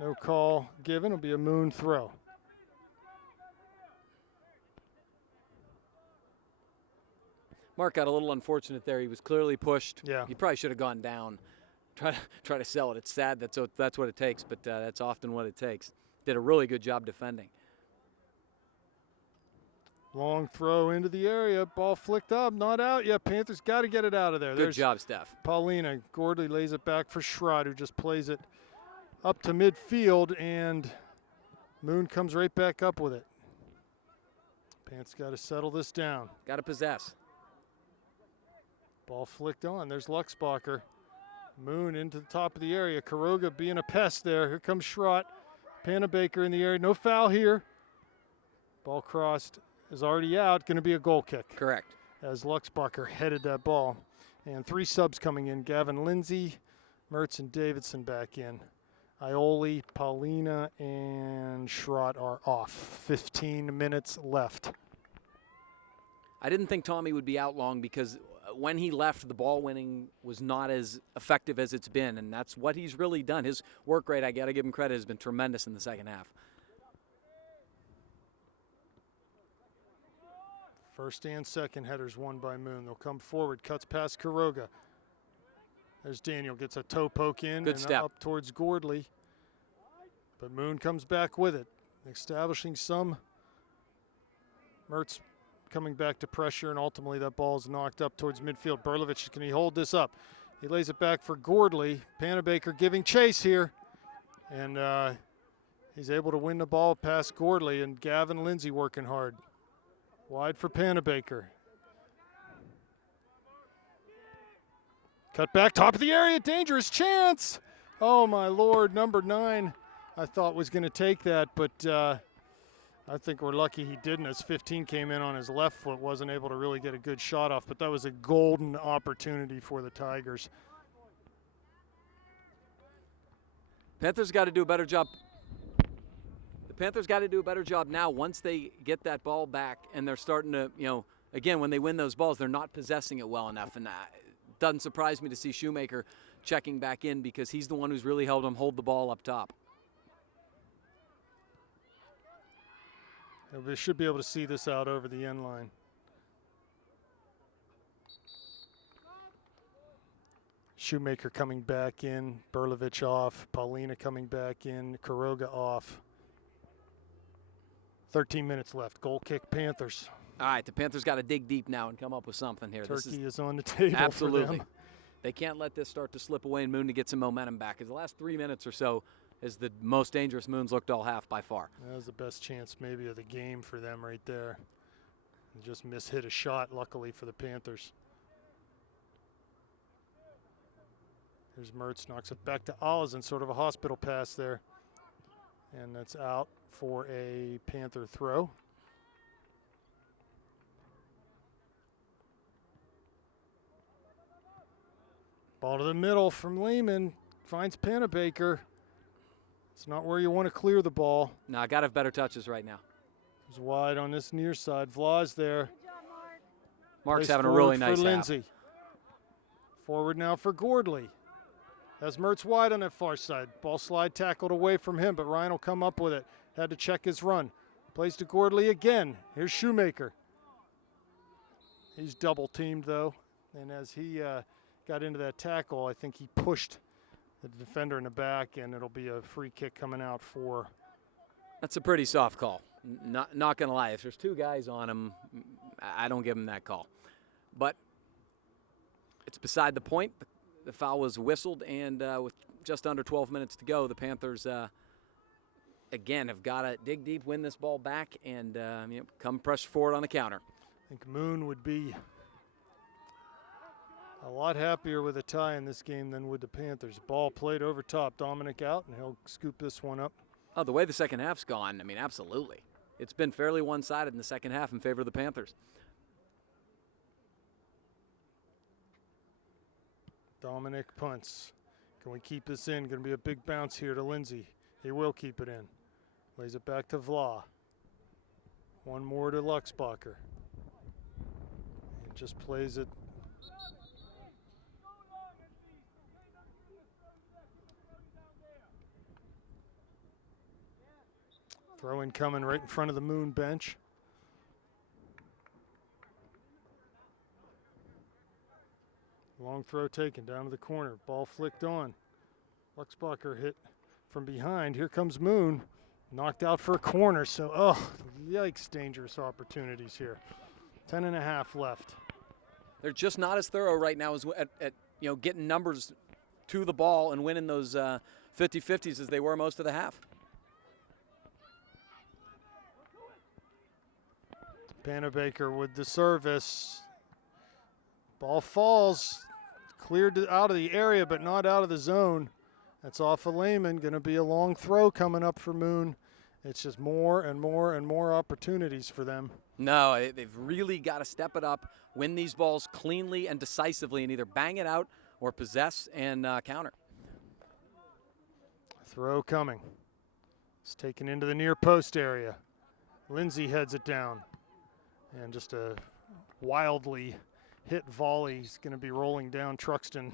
No call given. It'll be a Moon throw. Mark got a little unfortunate there. He was clearly pushed. Yeah. He probably should have gone down. Try to sell it. It's sad that's what it takes, but that's often what it takes. Did a really good job defending. Long throw into the area. Ball flicked up. Not out yet. Panthers got to get it out of there. Good job, Steph. Paulina. Gordley lays it back for Schrott, who just plays it up to midfield, and Moon comes right back up with it. Pants got to settle this down. Got to possess. Ball flicked on. There's Luxbacher. Moon into the top of the area. Quiroga being a pest there. Here comes Schrott. Panabaker in the area. No foul here. Ball crossed. Is already out. Going to be a goal kick. Correct. As Luxbacher headed that ball. And 3 subs coming in. Gavin Lindsay, Mertz, and Davidson back in. Ioli, Paulina, and Schrott are off. 15 minutes left. I didn't think Tommy would be out long because when he left, the ball winning was not as effective as it's been, and that's what he's really done. His work rate, I got to give him credit, has been tremendous in the second half. First and second headers won by Moon. They'll come forward, cuts past Quiroga. There's Daniel, gets a toe poke in Good and step. up towards Gordley. But Moon comes back with it, establishing some. Mertz coming back to pressure, and ultimately that ball is knocked up towards midfield. Berlovich, can he hold this up? He lays it back for Gordley. Panabaker giving chase here. And he's able to win the ball past Gordley, and Gavin Lindsay working hard. Wide for Panabaker. Cut back, top of the area, dangerous chance. Oh my Lord, number 9 I thought was going to take that, but I think we're lucky he didn't, as 15 came in on his left foot, wasn't able to really get a good shot off, but that was a golden opportunity for the Tigers. Panthers got to do a better job. The Panthers got to do a better job now once they get that ball back and they're starting to, again, when they win those balls, they're not possessing it well enough. And it doesn't surprise me to see Shoemaker checking back in because he's the one who's really helped them hold the ball up top. They should be able to see this out over the end line. Shoemaker coming back in, Berlovich off, Paulina coming back in, Quiroga off. 13 minutes left. Goal kick, Panthers. All right, the Panthers got to dig deep now and come up with something here. Turkey is on the table absolutely for them. They can't let this start to slip away and Moon to get some momentum back. Because the last 3 minutes or so is the most dangerous Moon's looked all half by far. That was the best chance maybe of the game for them right there. They just hit a shot, luckily for the Panthers. Here's Mertz, knocks it back to Olsen, sort of a hospital pass there. And that's out for a Panther throw. Ball to the middle from Lehman, finds Panabaker. It's not where you want to clear the ball. No, I got to have better touches right now. It's wide on this near side. Vla's there. Mark's Plays having a really forward nice for half. Lindsay. Forward now for Gordley. Has Mertz wide on that far side. Ball slide tackled away from him, but Ryan will come up with it. Had to check his run. Plays to Gordley again. Here's Shoemaker. He's double teamed though, and as he got into that tackle, I think he pushed the defender in the back, and it'll be a free kick coming out for. That's a pretty soft call. Not going to lie. If there's two guys on him, I don't give him that call. But it's beside the point. The foul was whistled, and with just under 12 minutes to go, the Panthers, again, have got to dig deep, win this ball back, and come press forward on the counter. I think Moon would be a lot happier with a tie in this game than with the Panthers. Ball played over top. Dominic out, and he'll scoop this one up. Oh, the way the second half's gone, I mean, absolutely. It's been fairly one-sided in the second half in favor of the Panthers. Dominic punts. Can we keep this in? Going to be a big bounce here to Lindsay. He will keep it in. Lays it back to Vla. One more to Luxbacher. And just plays it. Throw in coming right in front of the Moon bench. Long throw taken down to the corner. Ball flicked on. Luxbacher hit from behind. Here comes Moon. Knocked out for a corner. So, yikes, dangerous opportunities here. 10.5 left. They're just not as thorough right now as at getting numbers to the ball and winning those 50-50s as they were most of the half. Panabaker with the service. Ball falls. Cleared out of the area, but not out of the zone. That's off of Lehman. Going to be a long throw coming up for Moon. It's just more and more and more opportunities for them. No, they've really got to step it up, win these balls cleanly and decisively, and either bang it out or possess and counter. Throw coming. It's taken into the near post area. Lindsay heads it down. And just a wildly hit volley. He's going to be rolling down Truxton.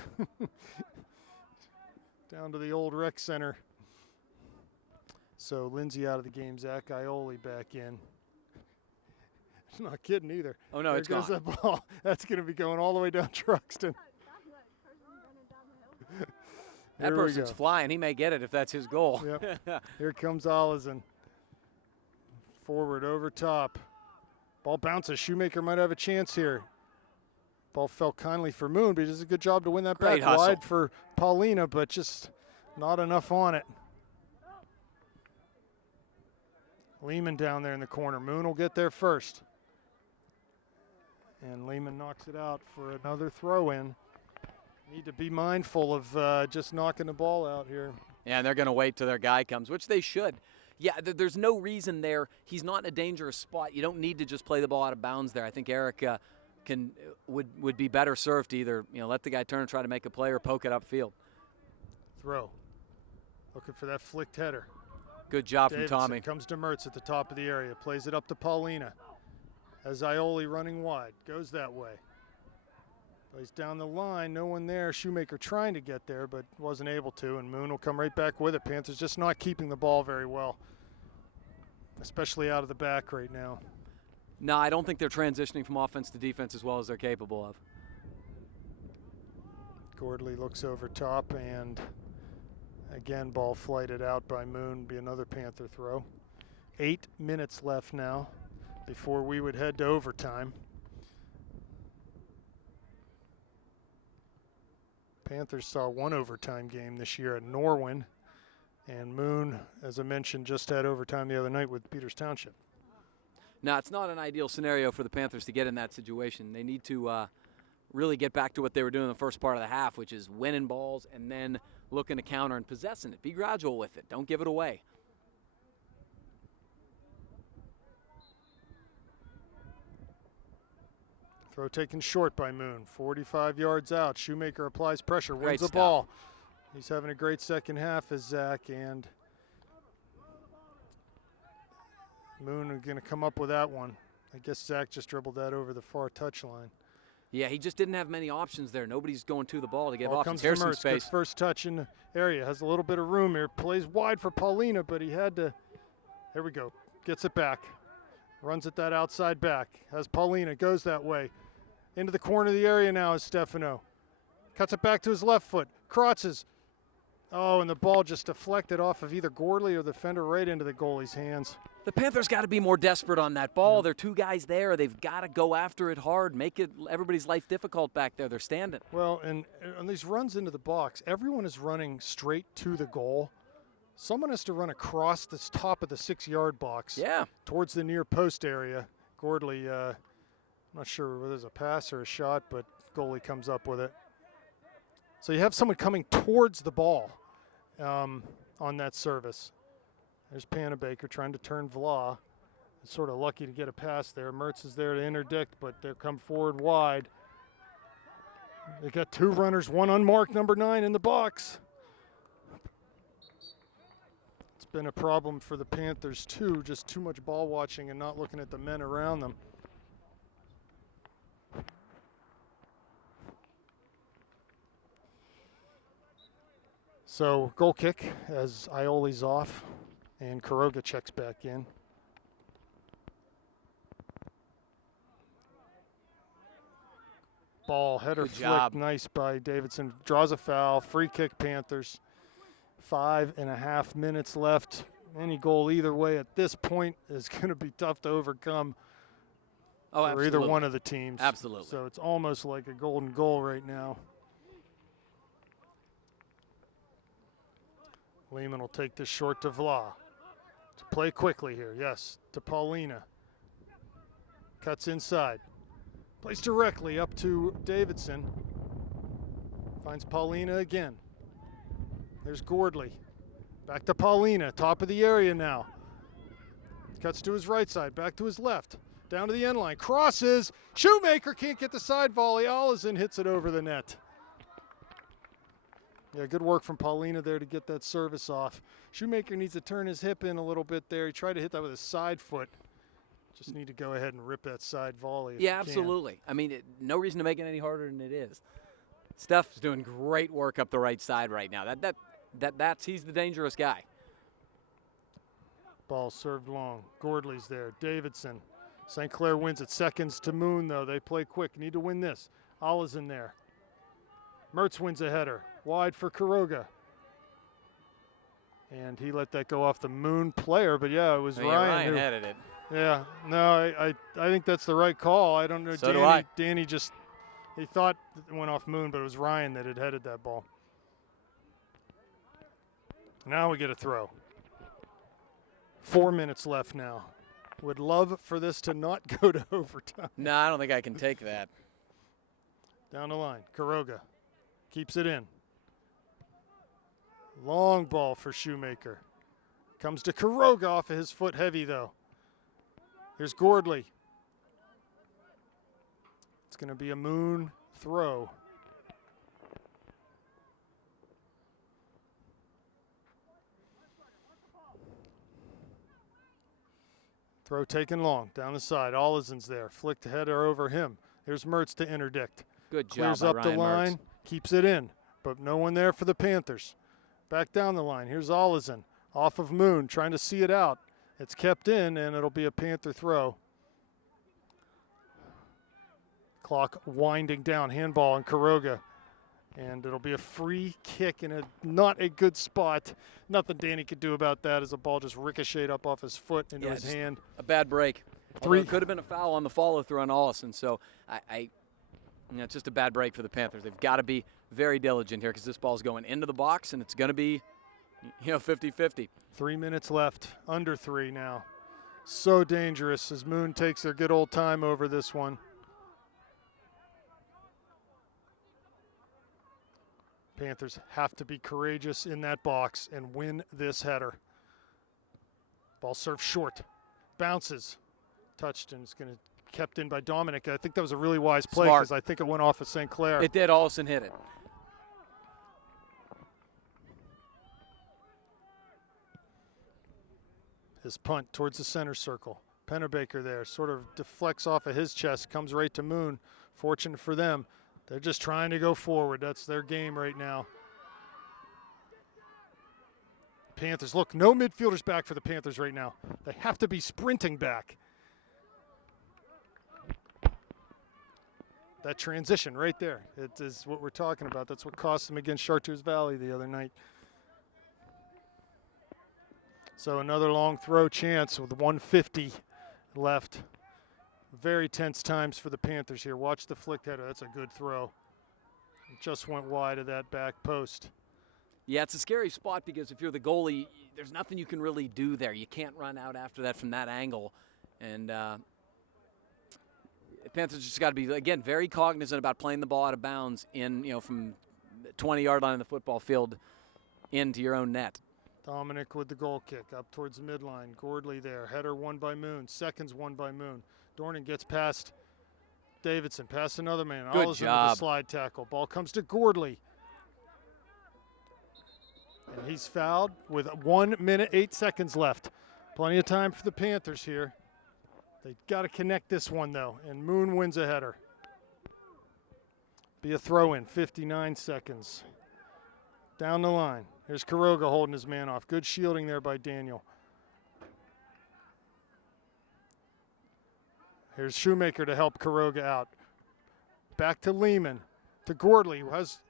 Down to the old rec center. So Lindsay out of the game. Zach Ioli back in. Not kidding either. Oh, no, there it's goes gone. that ball. That's going to be going all the way down Truxton. That Here we person's go. flying. He may get it if that's his goal. Yep. Here comes Olsen. Forward over top. Ball bounces. Shoemaker might have a chance here. Ball fell kindly for Moon, but he does a good job to win that Great back hustle. wide for Paulina, but just not enough on it. Lehman down there in the corner. Moon will get there first. And Lehman knocks it out for another throw in. Need to be mindful of just knocking the ball out here. Yeah, and they're going to wait till their guy comes, which they should. Yeah, there's no reason there. He's not in a dangerous spot. You don't need to just play the ball out of bounds there. I think Eric would be better served to either let the guy turn and try to make a play or poke it upfield. Throw. Looking for that flicked header. Good job Davidson from Tommy. comes to Mertz at the top of the area. Plays it up to Paulina. Has Ioli running wide. Goes that way. Plays down the line. No one there. Shoemaker trying to get there, but wasn't able to. And Moon will come right back with it. Panthers just not keeping the ball very well, especially out of the back right now. No, I don't think they're transitioning from offense to defense as well as they're capable of. Gordley looks over top, and again, ball flighted out by Moon. Be another Panther throw. 8 minutes left now before we would head to overtime. Panthers saw one overtime game this year at Norwin, and Moon, as I mentioned, just had overtime the other night with Peters Township. Now, it's not an ideal scenario for the Panthers to get in that situation. They need to really get back to what they were doing in the first part of the half, which is winning balls and then looking to counter and possessing it. Be gradual with it. Don't give it away. Throw taken short by Moon. 45 yards out. Shoemaker applies pressure, wins Great the stuff. ball. He's having a great second half as Zach, and Moon are going to come up with that one. I guess Zach just dribbled that over the far touchline. Yeah, he just didn't have many options there. Nobody's going to the ball to give Ball options. comes Here's to some Mertz. Good space. first touch in the area. Has a little bit of room here. Plays wide for Paulina, but he had to. Here we go. Gets it back. Runs it that outside back. Has Paulina. Goes that way. Into the corner of the area now is Stefano. Cuts it back to his left foot. Crosses. Oh, and the ball just deflected off of either Gordley or the defender right into the goalie's hands. The Panthers got to be more desperate on that ball. There are two guys there. They've got to go after it hard, make it everybody's life difficult back there. They're standing. Well, and on these runs into the box, everyone is running straight to the goal. Someone has to run across the top of the 6-yard box Yeah. towards the near post area. Gordley, I'm not sure whether it's a pass or a shot, but goalie comes up with it. So you have someone coming towards the ball on that service. There's Panabaker trying to turn Vla. Sort of lucky to get a pass there. Mertz is there to interdict, but they'll come forward wide. They got two runners, one unmarked, number 9 in the box. It's been a problem for the Panthers too, just too much ball watching and not looking at the men around them. So goal kick as Ioli's off and Kuroga checks back in. Ball, header Good flick, job. nice by Davidson. Draws a foul, free kick Panthers. 5.5 minutes left. Any goal either way at this point is going to be tough to overcome Oh, for absolutely. either one of the teams. Absolutely. So it's almost like a golden goal right now. Lehman will take this short to Vla. To play quickly here, yes, to Paulina. Cuts inside. Plays directly up to Davidson. Finds Paulina again. There's Gordley. Back to Paulina, top of the area now. Cuts to his right side, back to his left. Down to the end line, crosses. Shoemaker can't get the side volley. Allison hits it over the net. Yeah, good work from Paulina there to get that service off. Shoemaker needs to turn his hip in a little bit there. He tried to hit that with his side foot. Just need to go ahead and rip that side volley. if Yeah, you can. absolutely. I mean, no reason to make it any harder than it is. Steph's doing great work up the right side right now. He's the dangerous guy. Ball served long. Gordley's there. Davidson. St. Clair wins it. Seconds to Moon, though. They play quick. Need to win this. Allah's in there. Mertz wins a header. Wide for Kuroga. And he let that go off the Moon player, but yeah, it was Oh, yeah, Ryan. Ryan who, headed it. yeah, no, I think that's the right call. I don't know. So do I. Danny just, he thought it went off Moon, but it was Ryan that had headed that ball. Now we get a throw. 4 minutes left now. Would love for this to not go to overtime. No, I don't think I can take that. Down the line, Kuroga keeps it in. Long ball for Shoemaker. Comes to Kuroga off of his foot heavy, though. Here's Gordley. It's going to be a Moon throw. Throw taken long, down the side. Ollisen's there. Flicked header over him. Here's Mertz to interdict. Good job Clears by up Ryan the line, Mertz. keeps it in, but no one there for the Panthers. Back down the line. Here's Ollison off of Moon, trying to see it out. It's kept in, and it'll be a Panther throw. Clock winding down. Handball on Kuroga. And it'll be a free kick in not a good spot. Nothing Danny could do about that as the ball just ricocheted up off his foot into Yeah, his just hand. A bad break. Three- Although it could have been a foul on the follow through on Ollison. So it's just a bad break for the Panthers. They've got to be very diligent here because this ball's going into the box and it's going to be, 50-50. 3 minutes left, under 3 now. So dangerous as Moon takes their good old time over this one. Panthers have to be courageous in that box and win this header. Ball served short, bounces, touched, and it's going to kept in by Dominic. I think that was a really wise play because I think it went off of St. Clair. It did. Olsen hit it. His punt towards the center circle. Pennebaker there sort of deflects off of his chest, comes right to Moon. Fortunate for them. They're just trying to go forward. That's their game right now. Panthers, look, no midfielders back for the Panthers right now. They have to be sprinting back. That transition right there, it is what we're talking about. That's what cost them against Chartiers Valley the other night. So another long throw chance with 1:50 left. Very tense times for the Panthers here. Watch the flick header. That's a good throw. It just went wide of that back post. Yeah, it's a scary spot because if you're the goalie, there's nothing you can really do there. You can't run out after that from that angle. And Panthers just got to be, again, very cognizant about playing the ball out of bounds from the 20-yard line of the football field into your own net. Dominic with the goal kick up towards the midline. Gordley there. Header won by Moon. Seconds won by Moon. Dornan gets past Davidson. Past another man. Good Allison job. with the slide tackle. Ball comes to Gordley. And he's fouled with 1 minute, 8 seconds left. Plenty of time for the Panthers here. They got to connect this one, though. And Moon wins a header. Be a throw-in. 59 seconds. Down the line. Here's Quiroga holding his man off. Good shielding there by Daniel. Here's Shoemaker to help Quiroga out. Back to Lehman. To Gordley, who has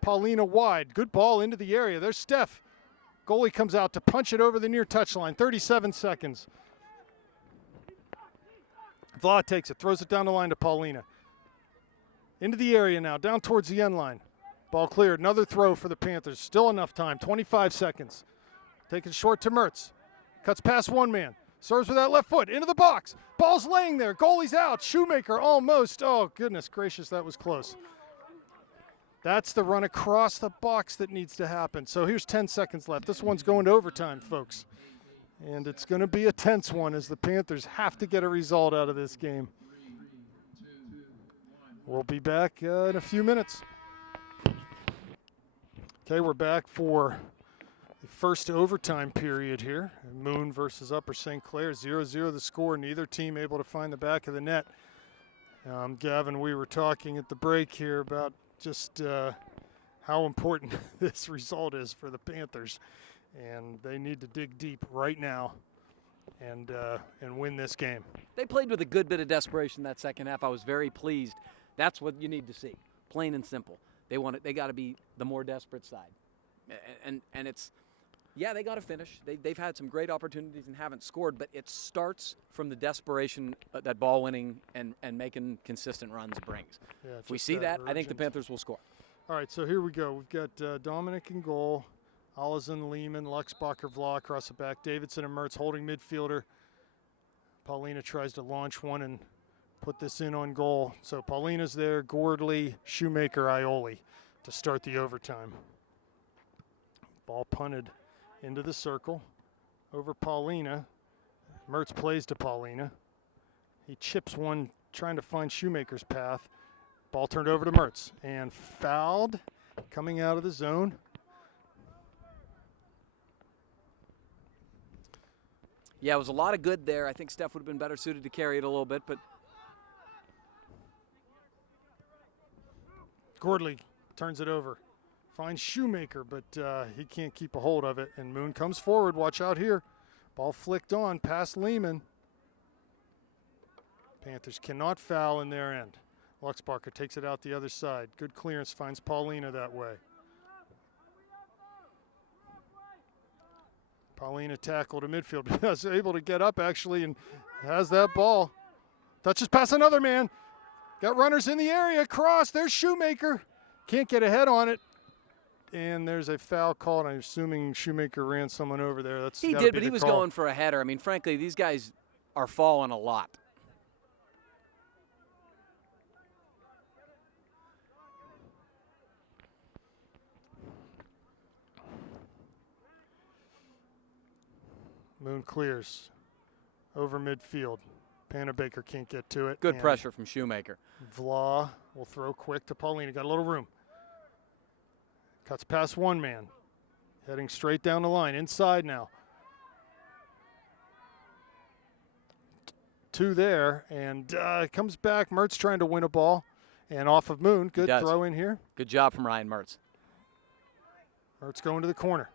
Paulina wide. Good ball into the area. There's Steph. Goalie comes out to punch it over the near touchline. 37 seconds. Vlad takes it. Throws it down the line to Paulina. Into the area now. Down towards the end line. Ball cleared. Another throw for the Panthers. Still enough time. 25 seconds. Taken short to Mertz. Cuts past one man. Serves with that left foot. Into the box. Ball's laying there. Goalie's out. Shoemaker almost. Oh, goodness gracious. That was close. That's the run across the box that needs to happen. So here's 10 seconds left. This one's going to overtime, folks. And it's going to be a tense one as the Panthers have to get a result out of this game. We'll be back in a few minutes. Okay, we're back for the first overtime period here. Moon versus Upper St. Clair, 0-0 the score. Neither team able to find the back of the net. Gavin, we were talking at the break here about just how important this result is for the Panthers. And they need to dig deep right now and win this game. They played with a good bit of desperation that second half. I was very pleased. That's what you need to see, plain and simple. They got to be the more desperate side, and it's, yeah, they got to finish. They've had some great opportunities and haven't scored, but it starts from the desperation that ball winning and making consistent runs brings. Yeah, if we see that, I think the Panthers will score. All right, so here we go. We've got Dominic in goal, Allison, Lehman, Luxbacher, Vla across the back, Davidson and Mertz holding midfielder. Paulina tries to launch one and put this in on goal. So Paulina's there, Gordley, Shoemaker, Ioli to start the overtime. Ball punted into the circle over Paulina. Mertz plays to Paulina. He chips one trying to find Shoemaker's path. Ball turned over to Mertz and fouled coming out of the zone. Yeah, it was a lot of good there. I think Steph would have been better suited to carry it a little bit, but Gordley turns it over. Finds Shoemaker, but he can't keep a hold of it. And Moon comes forward. Watch out here. Ball flicked on past Lehman. Panthers cannot foul in their end. Luxbacher takes it out the other side. Good clearance, finds Paulina that way. Paulina tackled to midfield. Was able to get up actually and has that ball. Touches past another man. Got runners in the area. Cross. There's Shoemaker. Can't get ahead on it. And there's a foul called. I'm assuming Shoemaker ran someone over there. He did, but he was going for a header. I mean, frankly, these guys are falling a lot. Moon clears over midfield. Panabaker can't get to it. Good pressure from Shoemaker. Vla will throw quick to Paulina. Got a little room. Cuts past one man. Heading straight down the line. Inside now. Two there. And comes back. Mertz trying to win a ball. And off of Moon. Good throw in here. Good job from Ryan Mertz. Mertz going to the corner.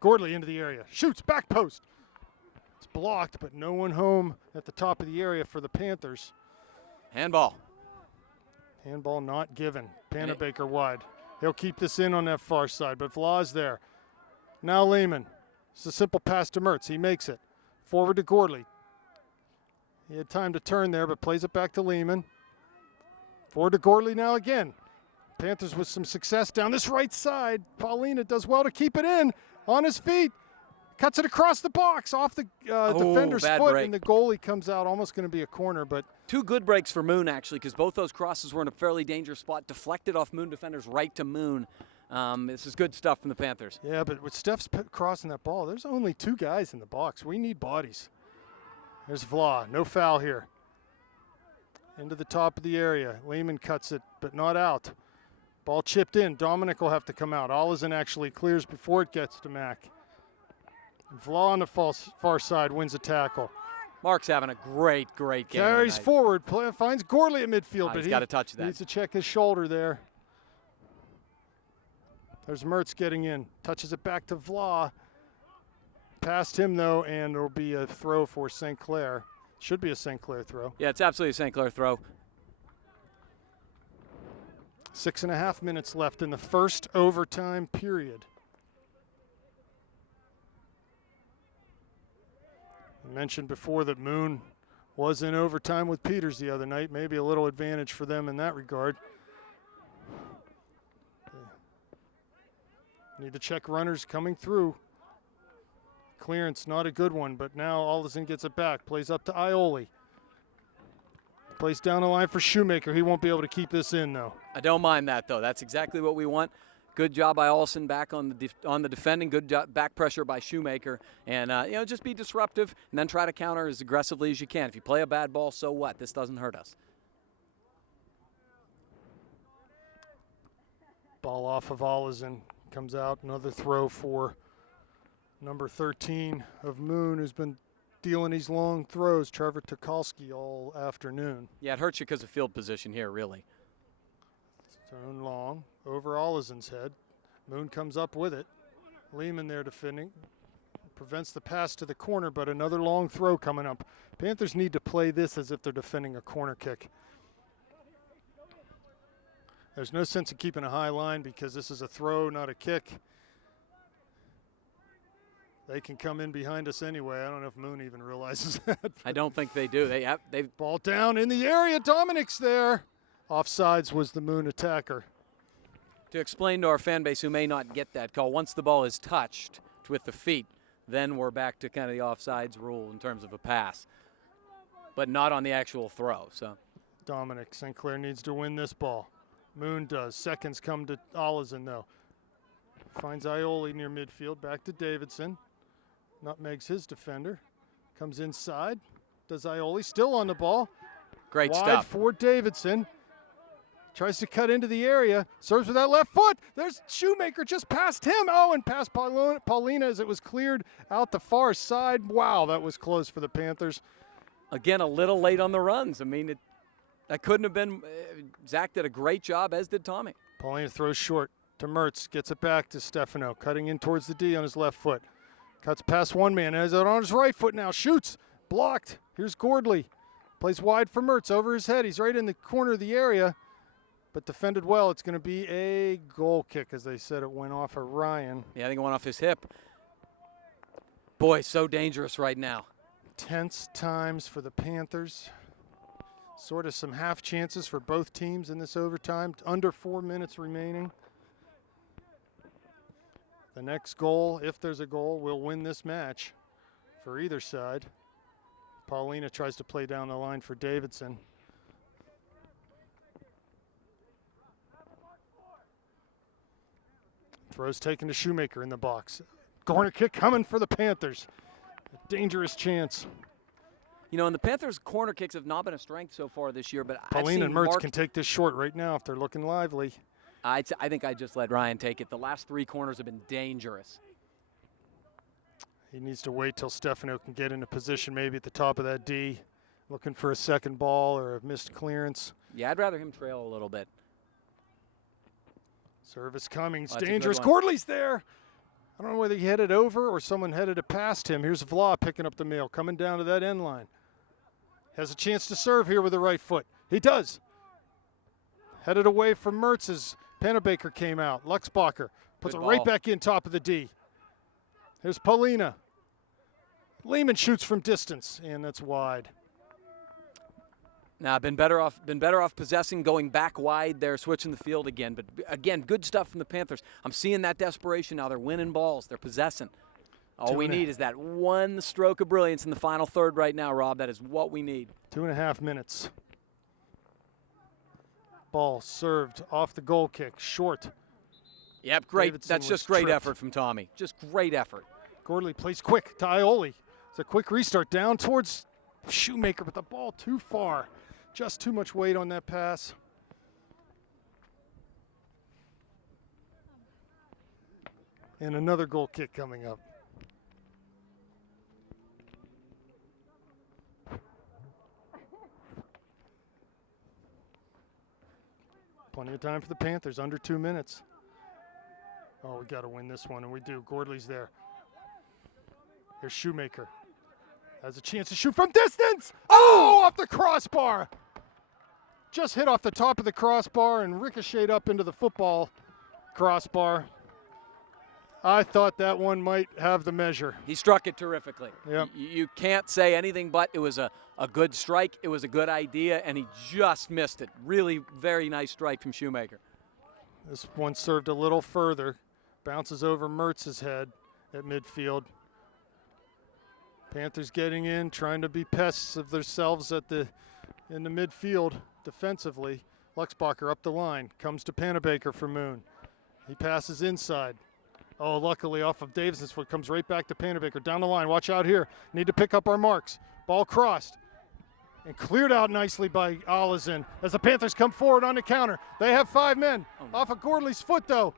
Gordley into the area. Shoots. Back post. It's blocked, but no one home at the top of the area for the Panthers. Handball. Handball not given. Panabaker wide. He'll keep this in on that far side, but Vla's there. Now Lehman. It's a simple pass to Mertz. He makes it. Forward to Gordley. He had time to turn there, but plays it back to Lehman. Forward to Gordley now again. Panthers with some success down this right side. Paulina does well to keep it in. On his feet. Cuts it across the box, off the defender's foot, break. And the goalie comes out. Almost going to be a corner, but two good breaks for Moon, actually, because both those crosses were in a fairly dangerous spot, deflected off Moon defenders right to Moon. This is good stuff from the Panthers. Yeah, but with Steph's crossing that ball, there's only two guys in the box. We need bodies. There's Vla. No foul here. Into the top of the area. Lehman cuts it, but not out. Ball chipped in. Dominic will have to come out. Olesen actually clears before it gets to Mack. Vla on the far side wins a tackle. Mark's having a great game. Carries forward, finds Gordley at midfield, but he's got to touch that. Needs to check his shoulder there. There's Mertz getting in. Touches it back to Vla. Past him, though, and it'll be a throw for St. Clair. Should be a St. Clair throw. Yeah, it's absolutely a St. Clair throw. 6.5 minutes left in the first overtime period. I mentioned before that Moon was in overtime with Peters the other night. Maybe a little advantage for them in that regard. Need to check runners coming through. Clearance, not a good one, but now Olesen gets it back. Plays up to Ioli. Plays down the line for Shoemaker. He won't be able to keep this in, though. I don't mind that, though. That's exactly what we want. Good job by Olsen back on the defending. Good back pressure by Shoemaker. And, just be disruptive and then try to counter as aggressively as you can. If you play a bad ball, so what? This doesn't hurt us. Ball off of Olesen. Comes out. Another throw for number 13 of Moon, who's been dealing these long throws, Trevor Tukolsky, all afternoon. Yeah, it hurts you because of field position here, really. Thrown long over Olesen's head. Moon comes up with it. Lehman there defending. Prevents the pass to the corner, but another long throw coming up. Panthers need to play this as if they're defending a corner kick. There's no sense in keeping a high line because this is a throw, not a kick. They can come in behind us anyway. I don't know if Moon even realizes that. I don't think they do. They've ball down in the area. Dominic's there. Offsides was the Moon attacker. To explain to our fan base who may not get that call, once the ball is touched with the feet, then we're back to kind of the offsides rule in terms of a pass, but not on the actual throw. So Dominic St. Clair needs to win this ball. Moon does. Seconds come to Olesen, though. Finds Ioli near midfield. Back to Davidson. Nutmegs his defender. Comes inside. Does Ioli. Still on the ball. Great Wide stuff. For Davidson. Tries to cut into the area. Serves with that left foot. There's Shoemaker just past him. Oh, and past Paulina as it was cleared out the far side. Wow, that was close for the Panthers. Again, a little late on the runs. I mean, that couldn't have been. Zach did a great job, as did Tommy. Paulina throws short to Mertz. Gets it back to Stefano. Cutting in towards the D on his left foot. Cuts past one man. Has it on his right foot now. Shoots. Blocked. Here's Gordley. Plays wide for Mertz over his head. He's right in the corner of the area, but defended well. It's going to be a goal kick, as they said. It went off of Ryan. Yeah, I think it went off his hip. Boy, so dangerous right now. Tense times for the Panthers. Sort of some half chances for both teams in this overtime. Under 4 minutes remaining. The next goal, if there's a goal, will win this match for either side. Paulina tries to play down the line for Davidson. Throws taken to Shoemaker in the box. Corner kick coming for the Panthers. A dangerous chance. You know, and the Panthers' corner kicks have not been a strength so far this year, but Paulina and Mertz can take this short right now if they're looking lively. I think I just let Ryan take it. The last 3 corners have been dangerous. He needs to wait till Stefano can get into position maybe at the top of that D, looking for a second ball or a missed clearance. Yeah, I'd rather him trail a little bit. Service coming, it's Oh, dangerous. Gordley's there. I don't know whether he headed over or someone headed it past him. Here's Vla picking up the mail, coming down to that end line. Has a chance to serve here with the right foot. He does. Headed away from Mertz as Panabaker came out. Luxbacher puts it right back in top of the D. Here's Paulina. Lehman shoots from distance, and that's wide. Now, been better off possessing, going back wide there, switching the field again. But again, good stuff from the Panthers. I'm seeing that desperation now. They're winning balls. They're possessing. All we need is that one stroke of brilliance in the final third right now, Rob. That is what we need. 2.5 minutes. Ball served off the goal kick, short. Yep, great. Davidson That's just great effort from Tommy. Just great effort. Gordley plays quick to Ioli. It's a quick restart down towards Shoemaker, but the ball too far. Just too much weight on that pass. And another goal kick coming up. Plenty of time for the Panthers, under 2 minutes. Oh, we got to win this one, and we do. Gordley's there. Here's Shoemaker. Has a chance to shoot from distance. Oh, off the crossbar. Just hit off the top of the crossbar and ricocheted up into the football crossbar. I thought that one might have the measure. He struck it terrifically. Yep. You can't say anything but it was a good strike. It was a good idea, and he just missed it. Really very nice strike from Shoemaker. This one served a little further. Bounces over Mertz's head at midfield. Panthers getting in, trying to be pests of themselves in the midfield defensively. Luxbacher up the line, comes to Panabaker for Moon. He passes inside. Oh, luckily off of Davison's foot, comes right back to Panabaker. Down the line, watch out here. Need to pick up our marks. Ball crossed and cleared out nicely by Olazin as the Panthers come forward on the counter. They have 5 men. Off of Gordley's foot, though.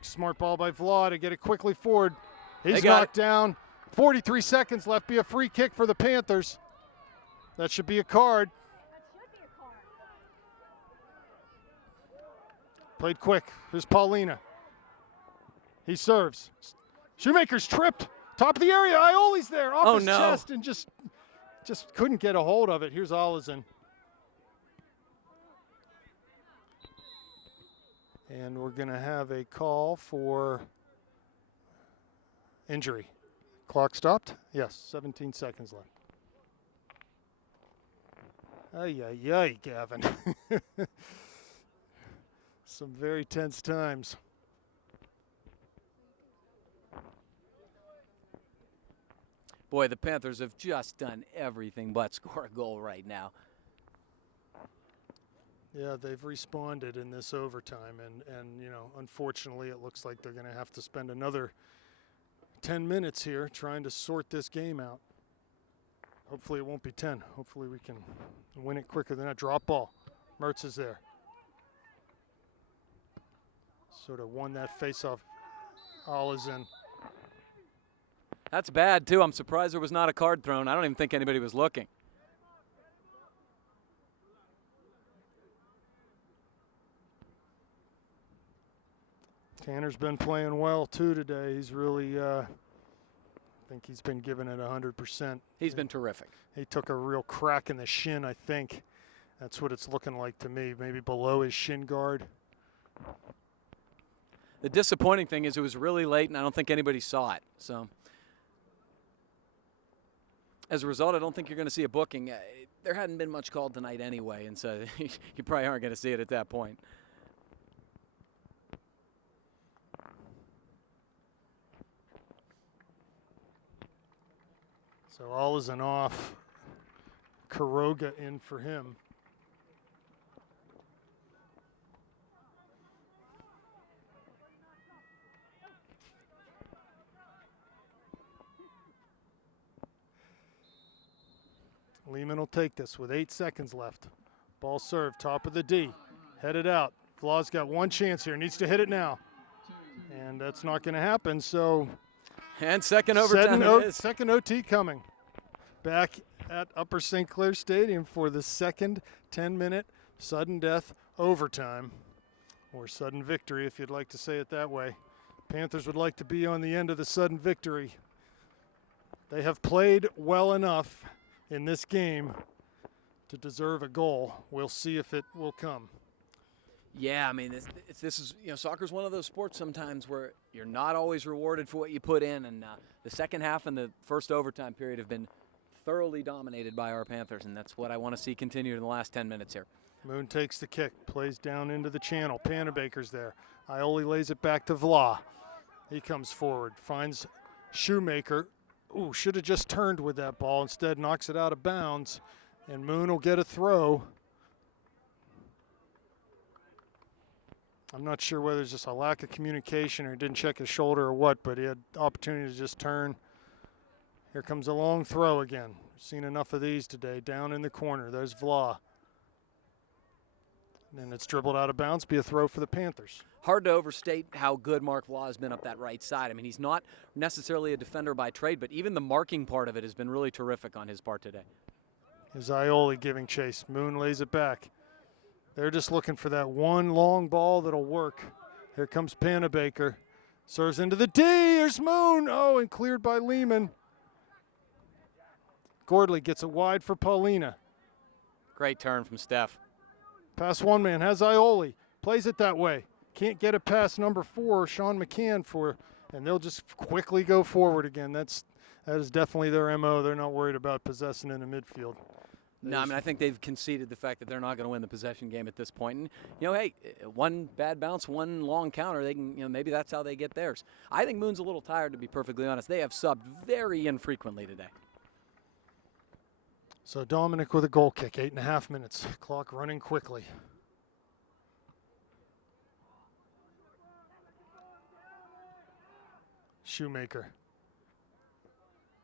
Smart ball by Vla to get it quickly forward. He's knocked down. 43 seconds left. Be a free kick for the Panthers. That should be a card. Played quick. Here's Paulina. He serves. Shoemaker's tripped. Top of the area. Ioli's there. Off his chest and just couldn't get a hold of it. Here's Olazin. And we're going to have a call for injury. Clock stopped? Yes, 17 seconds left. Ay, ay, ay, Gavin. Some very tense times. Boy, the Panthers have just done everything but score a goal right now. Yeah, they've responded in this overtime, and you know, unfortunately, it looks like they're going to have to spend another 10 minutes here trying to sort this game out. Hopefully it won't be 10. Hopefully we can win it quicker than that. Drop ball. Mertz is there. Sort of won that face-off. Olazin. That's bad, too. I'm surprised there was not a card thrown. I don't even think anybody was looking. Tanner's been playing well, too, today. He's really, I think he's been giving it 100%. He's been terrific. He took a real crack in the shin, I think. That's what it's looking like to me, maybe below his shin guard. The disappointing thing is it was really late, and I don't think anybody saw it. So As a result, I don't think you're going to see a booking. There hadn't been much called tonight anyway, and so you probably aren't going to see it at that point. So all is an off. Quiroga in for him. Lehman will take this with 8 seconds left. Ball served, top of the D. Headed out. Vla's got one chance here. Needs to hit it now. And that's not going to happen, so. And second overtime second OT coming. Back at Upper St. Clair Stadium for the second 10-minute sudden death overtime. Or sudden victory, if you'd like to say it that way. Panthers would like to be on the end of the sudden victory. They have played well enough in this game to deserve a goal. We'll see if it will come. Yeah, I mean, this is, soccer's one of those sports sometimes where you're not always rewarded for what you put in, and the second half and the first overtime period have been thoroughly dominated by our Panthers, and that's what I want to see continue in the last 10 minutes here. Moon takes the kick, plays down into the channel. Panabaker's there. Ioli lays it back to Vla. He comes forward, finds Shoemaker. Ooh, should have just turned with that ball. Instead, knocks it out of bounds, and Moon will get a throw. I'm not sure whether it's just a lack of communication or he didn't check his shoulder or what, but he had opportunity to just turn. Here comes a long throw again. We've seen enough of these today. Down in the corner, there's Vla. And it's dribbled out of bounds, be a throw for the Panthers. Hard to overstate how good Mark Vla has been up that right side. I mean, he's not necessarily a defender by trade, but even the marking part of it has been really terrific on his part today. Is Ioli giving chase. Moon lays it back. They're just looking for that one long ball that'll work. Here comes Panabaker. Serves into the D. Here's Moon. Oh, and cleared by Lehman. Gordley gets it wide for Paulina. Great turn from Steph. Pass one man, has Ioli. Plays it that way. Can't get it past number 4, Sean McCann, and they'll just quickly go forward again. That is definitely their MO. They're not worried about possessing in the midfield. No, I mean, I think they've conceded the fact that they're not going to win the possession game at this point. And, hey, one bad bounce, one long counter, they can, maybe that's how they get theirs. I think Moon's a little tired, to be perfectly honest. They have subbed very infrequently today. So Dominic with a goal kick, 8.5 minutes. Clock running quickly. Shoemaker.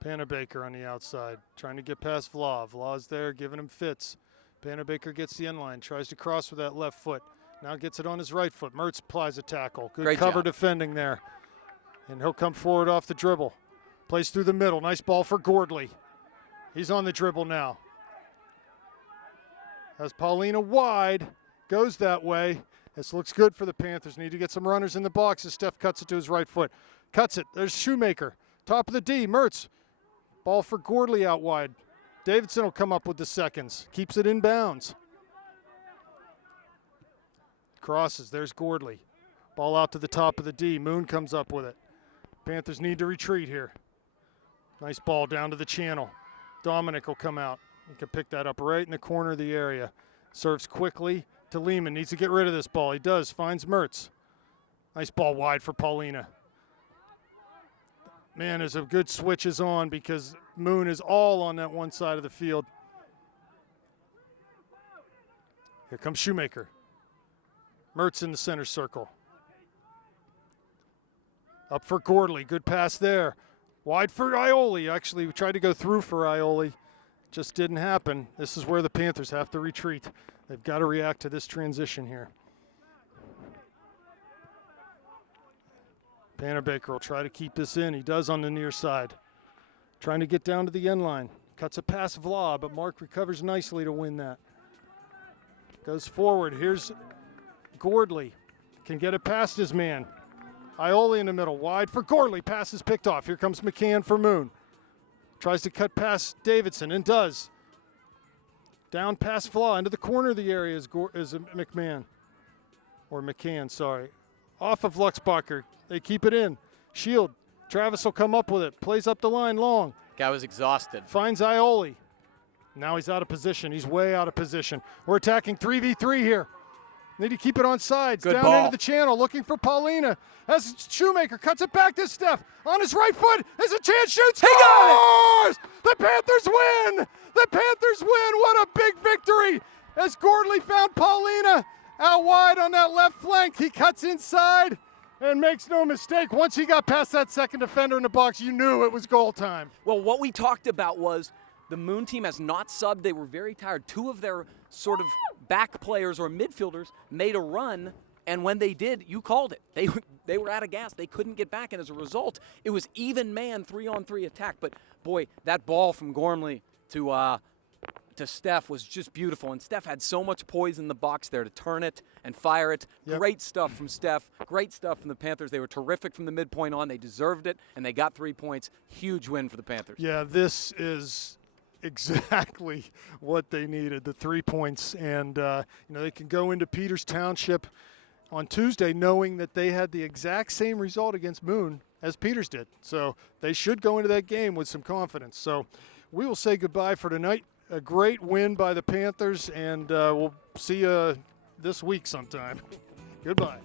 Panabaker on the outside, trying to get past Vla. Vla's there, giving him fits. Panabaker gets the end line, tries to cross with that left foot. Now gets it on his right foot. Mertz applies a tackle. Good Great cover job. Defending there. And he'll come forward off the dribble. Plays through the middle. Nice ball for Gordley. He's on the dribble now. Has Paulina wide. Goes that way. This looks good for the Panthers. Need to get some runners in the box as Steph cuts it to his right foot. Cuts it. There's Shoemaker. Top of the D. Mertz. Ball for Gordley out wide. Davidson will come up with the seconds. Keeps it in bounds. Crosses. There's Gordley. Ball out to the top of the D. Moon comes up with it. Panthers need to retreat here. Nice ball down to the channel. Dominic will come out. He can pick that up right in the corner of the area. Serves quickly to Lehman. Needs to get rid of this ball. He does. Finds Mertz. Nice ball wide for Paulina. Man, there's a good switches on because Moon is all on that one side of the field. Here comes Shoemaker. Mertz in the center circle. Up for Gordley. Good pass there. Wide for Ioli. Actually, we tried to go through for Ioli. Just didn't happen. This is where the Panthers have to retreat. They've got to react to this transition here. Panabaker will try to keep this in. He does on the near side. Trying to get down to the end line. Cuts a pass Vla, but Mark recovers nicely to win that. Goes forward. Here's Gordley. Can get it past his man. Ioli in the middle. Wide for Gordley. Pass is picked off. Here comes McCann for Moon. Tries to cut past Davidson and does. Down past Vla into the corner of the area is McMahon. Or McCann, sorry. Off of Luxbacher. They keep it in. Shield. Travis will come up with it. Plays up the line long. Guy was exhausted. Finds Ioli. Now he's out of position. He's way out of position. We're attacking 3v3 here. Need to keep it on sides. Good Down ball. into the channel, looking for Paulina. As Shoemaker cuts it back to Steph. On his right foot, there's a chance, shoots, He got scores! The Panthers win! The Panthers win! What a big victory! As Gordley found Paulina out wide on that left flank. He cuts inside and makes no mistake. Once he got past that second defender in the box, you knew it was goal time. Well, what we talked about was the Moon team has not subbed. They were very tired. Two of their sort of back players or midfielders made a run, and when they did, you called it. They were out of gas. They couldn't get back, and as a result, it was even man 3-on-3 attack. But boy, that ball from Gormley to Steph was just beautiful, and Steph had so much poise in the box there to turn it and fire it. Yep. Great stuff from Steph. Great stuff from the Panthers. They were terrific from the midpoint on. They deserved it, and they got 3 points. Huge win for the Panthers. Yeah, this is exactly what they needed, the 3 points. And, they can go into Peters Township on Tuesday knowing that they had the exact same result against Moon as Peters did. So they should go into that game with some confidence. So we will say goodbye for tonight. A great win by the Panthers, and we'll see you this week sometime. Goodbye.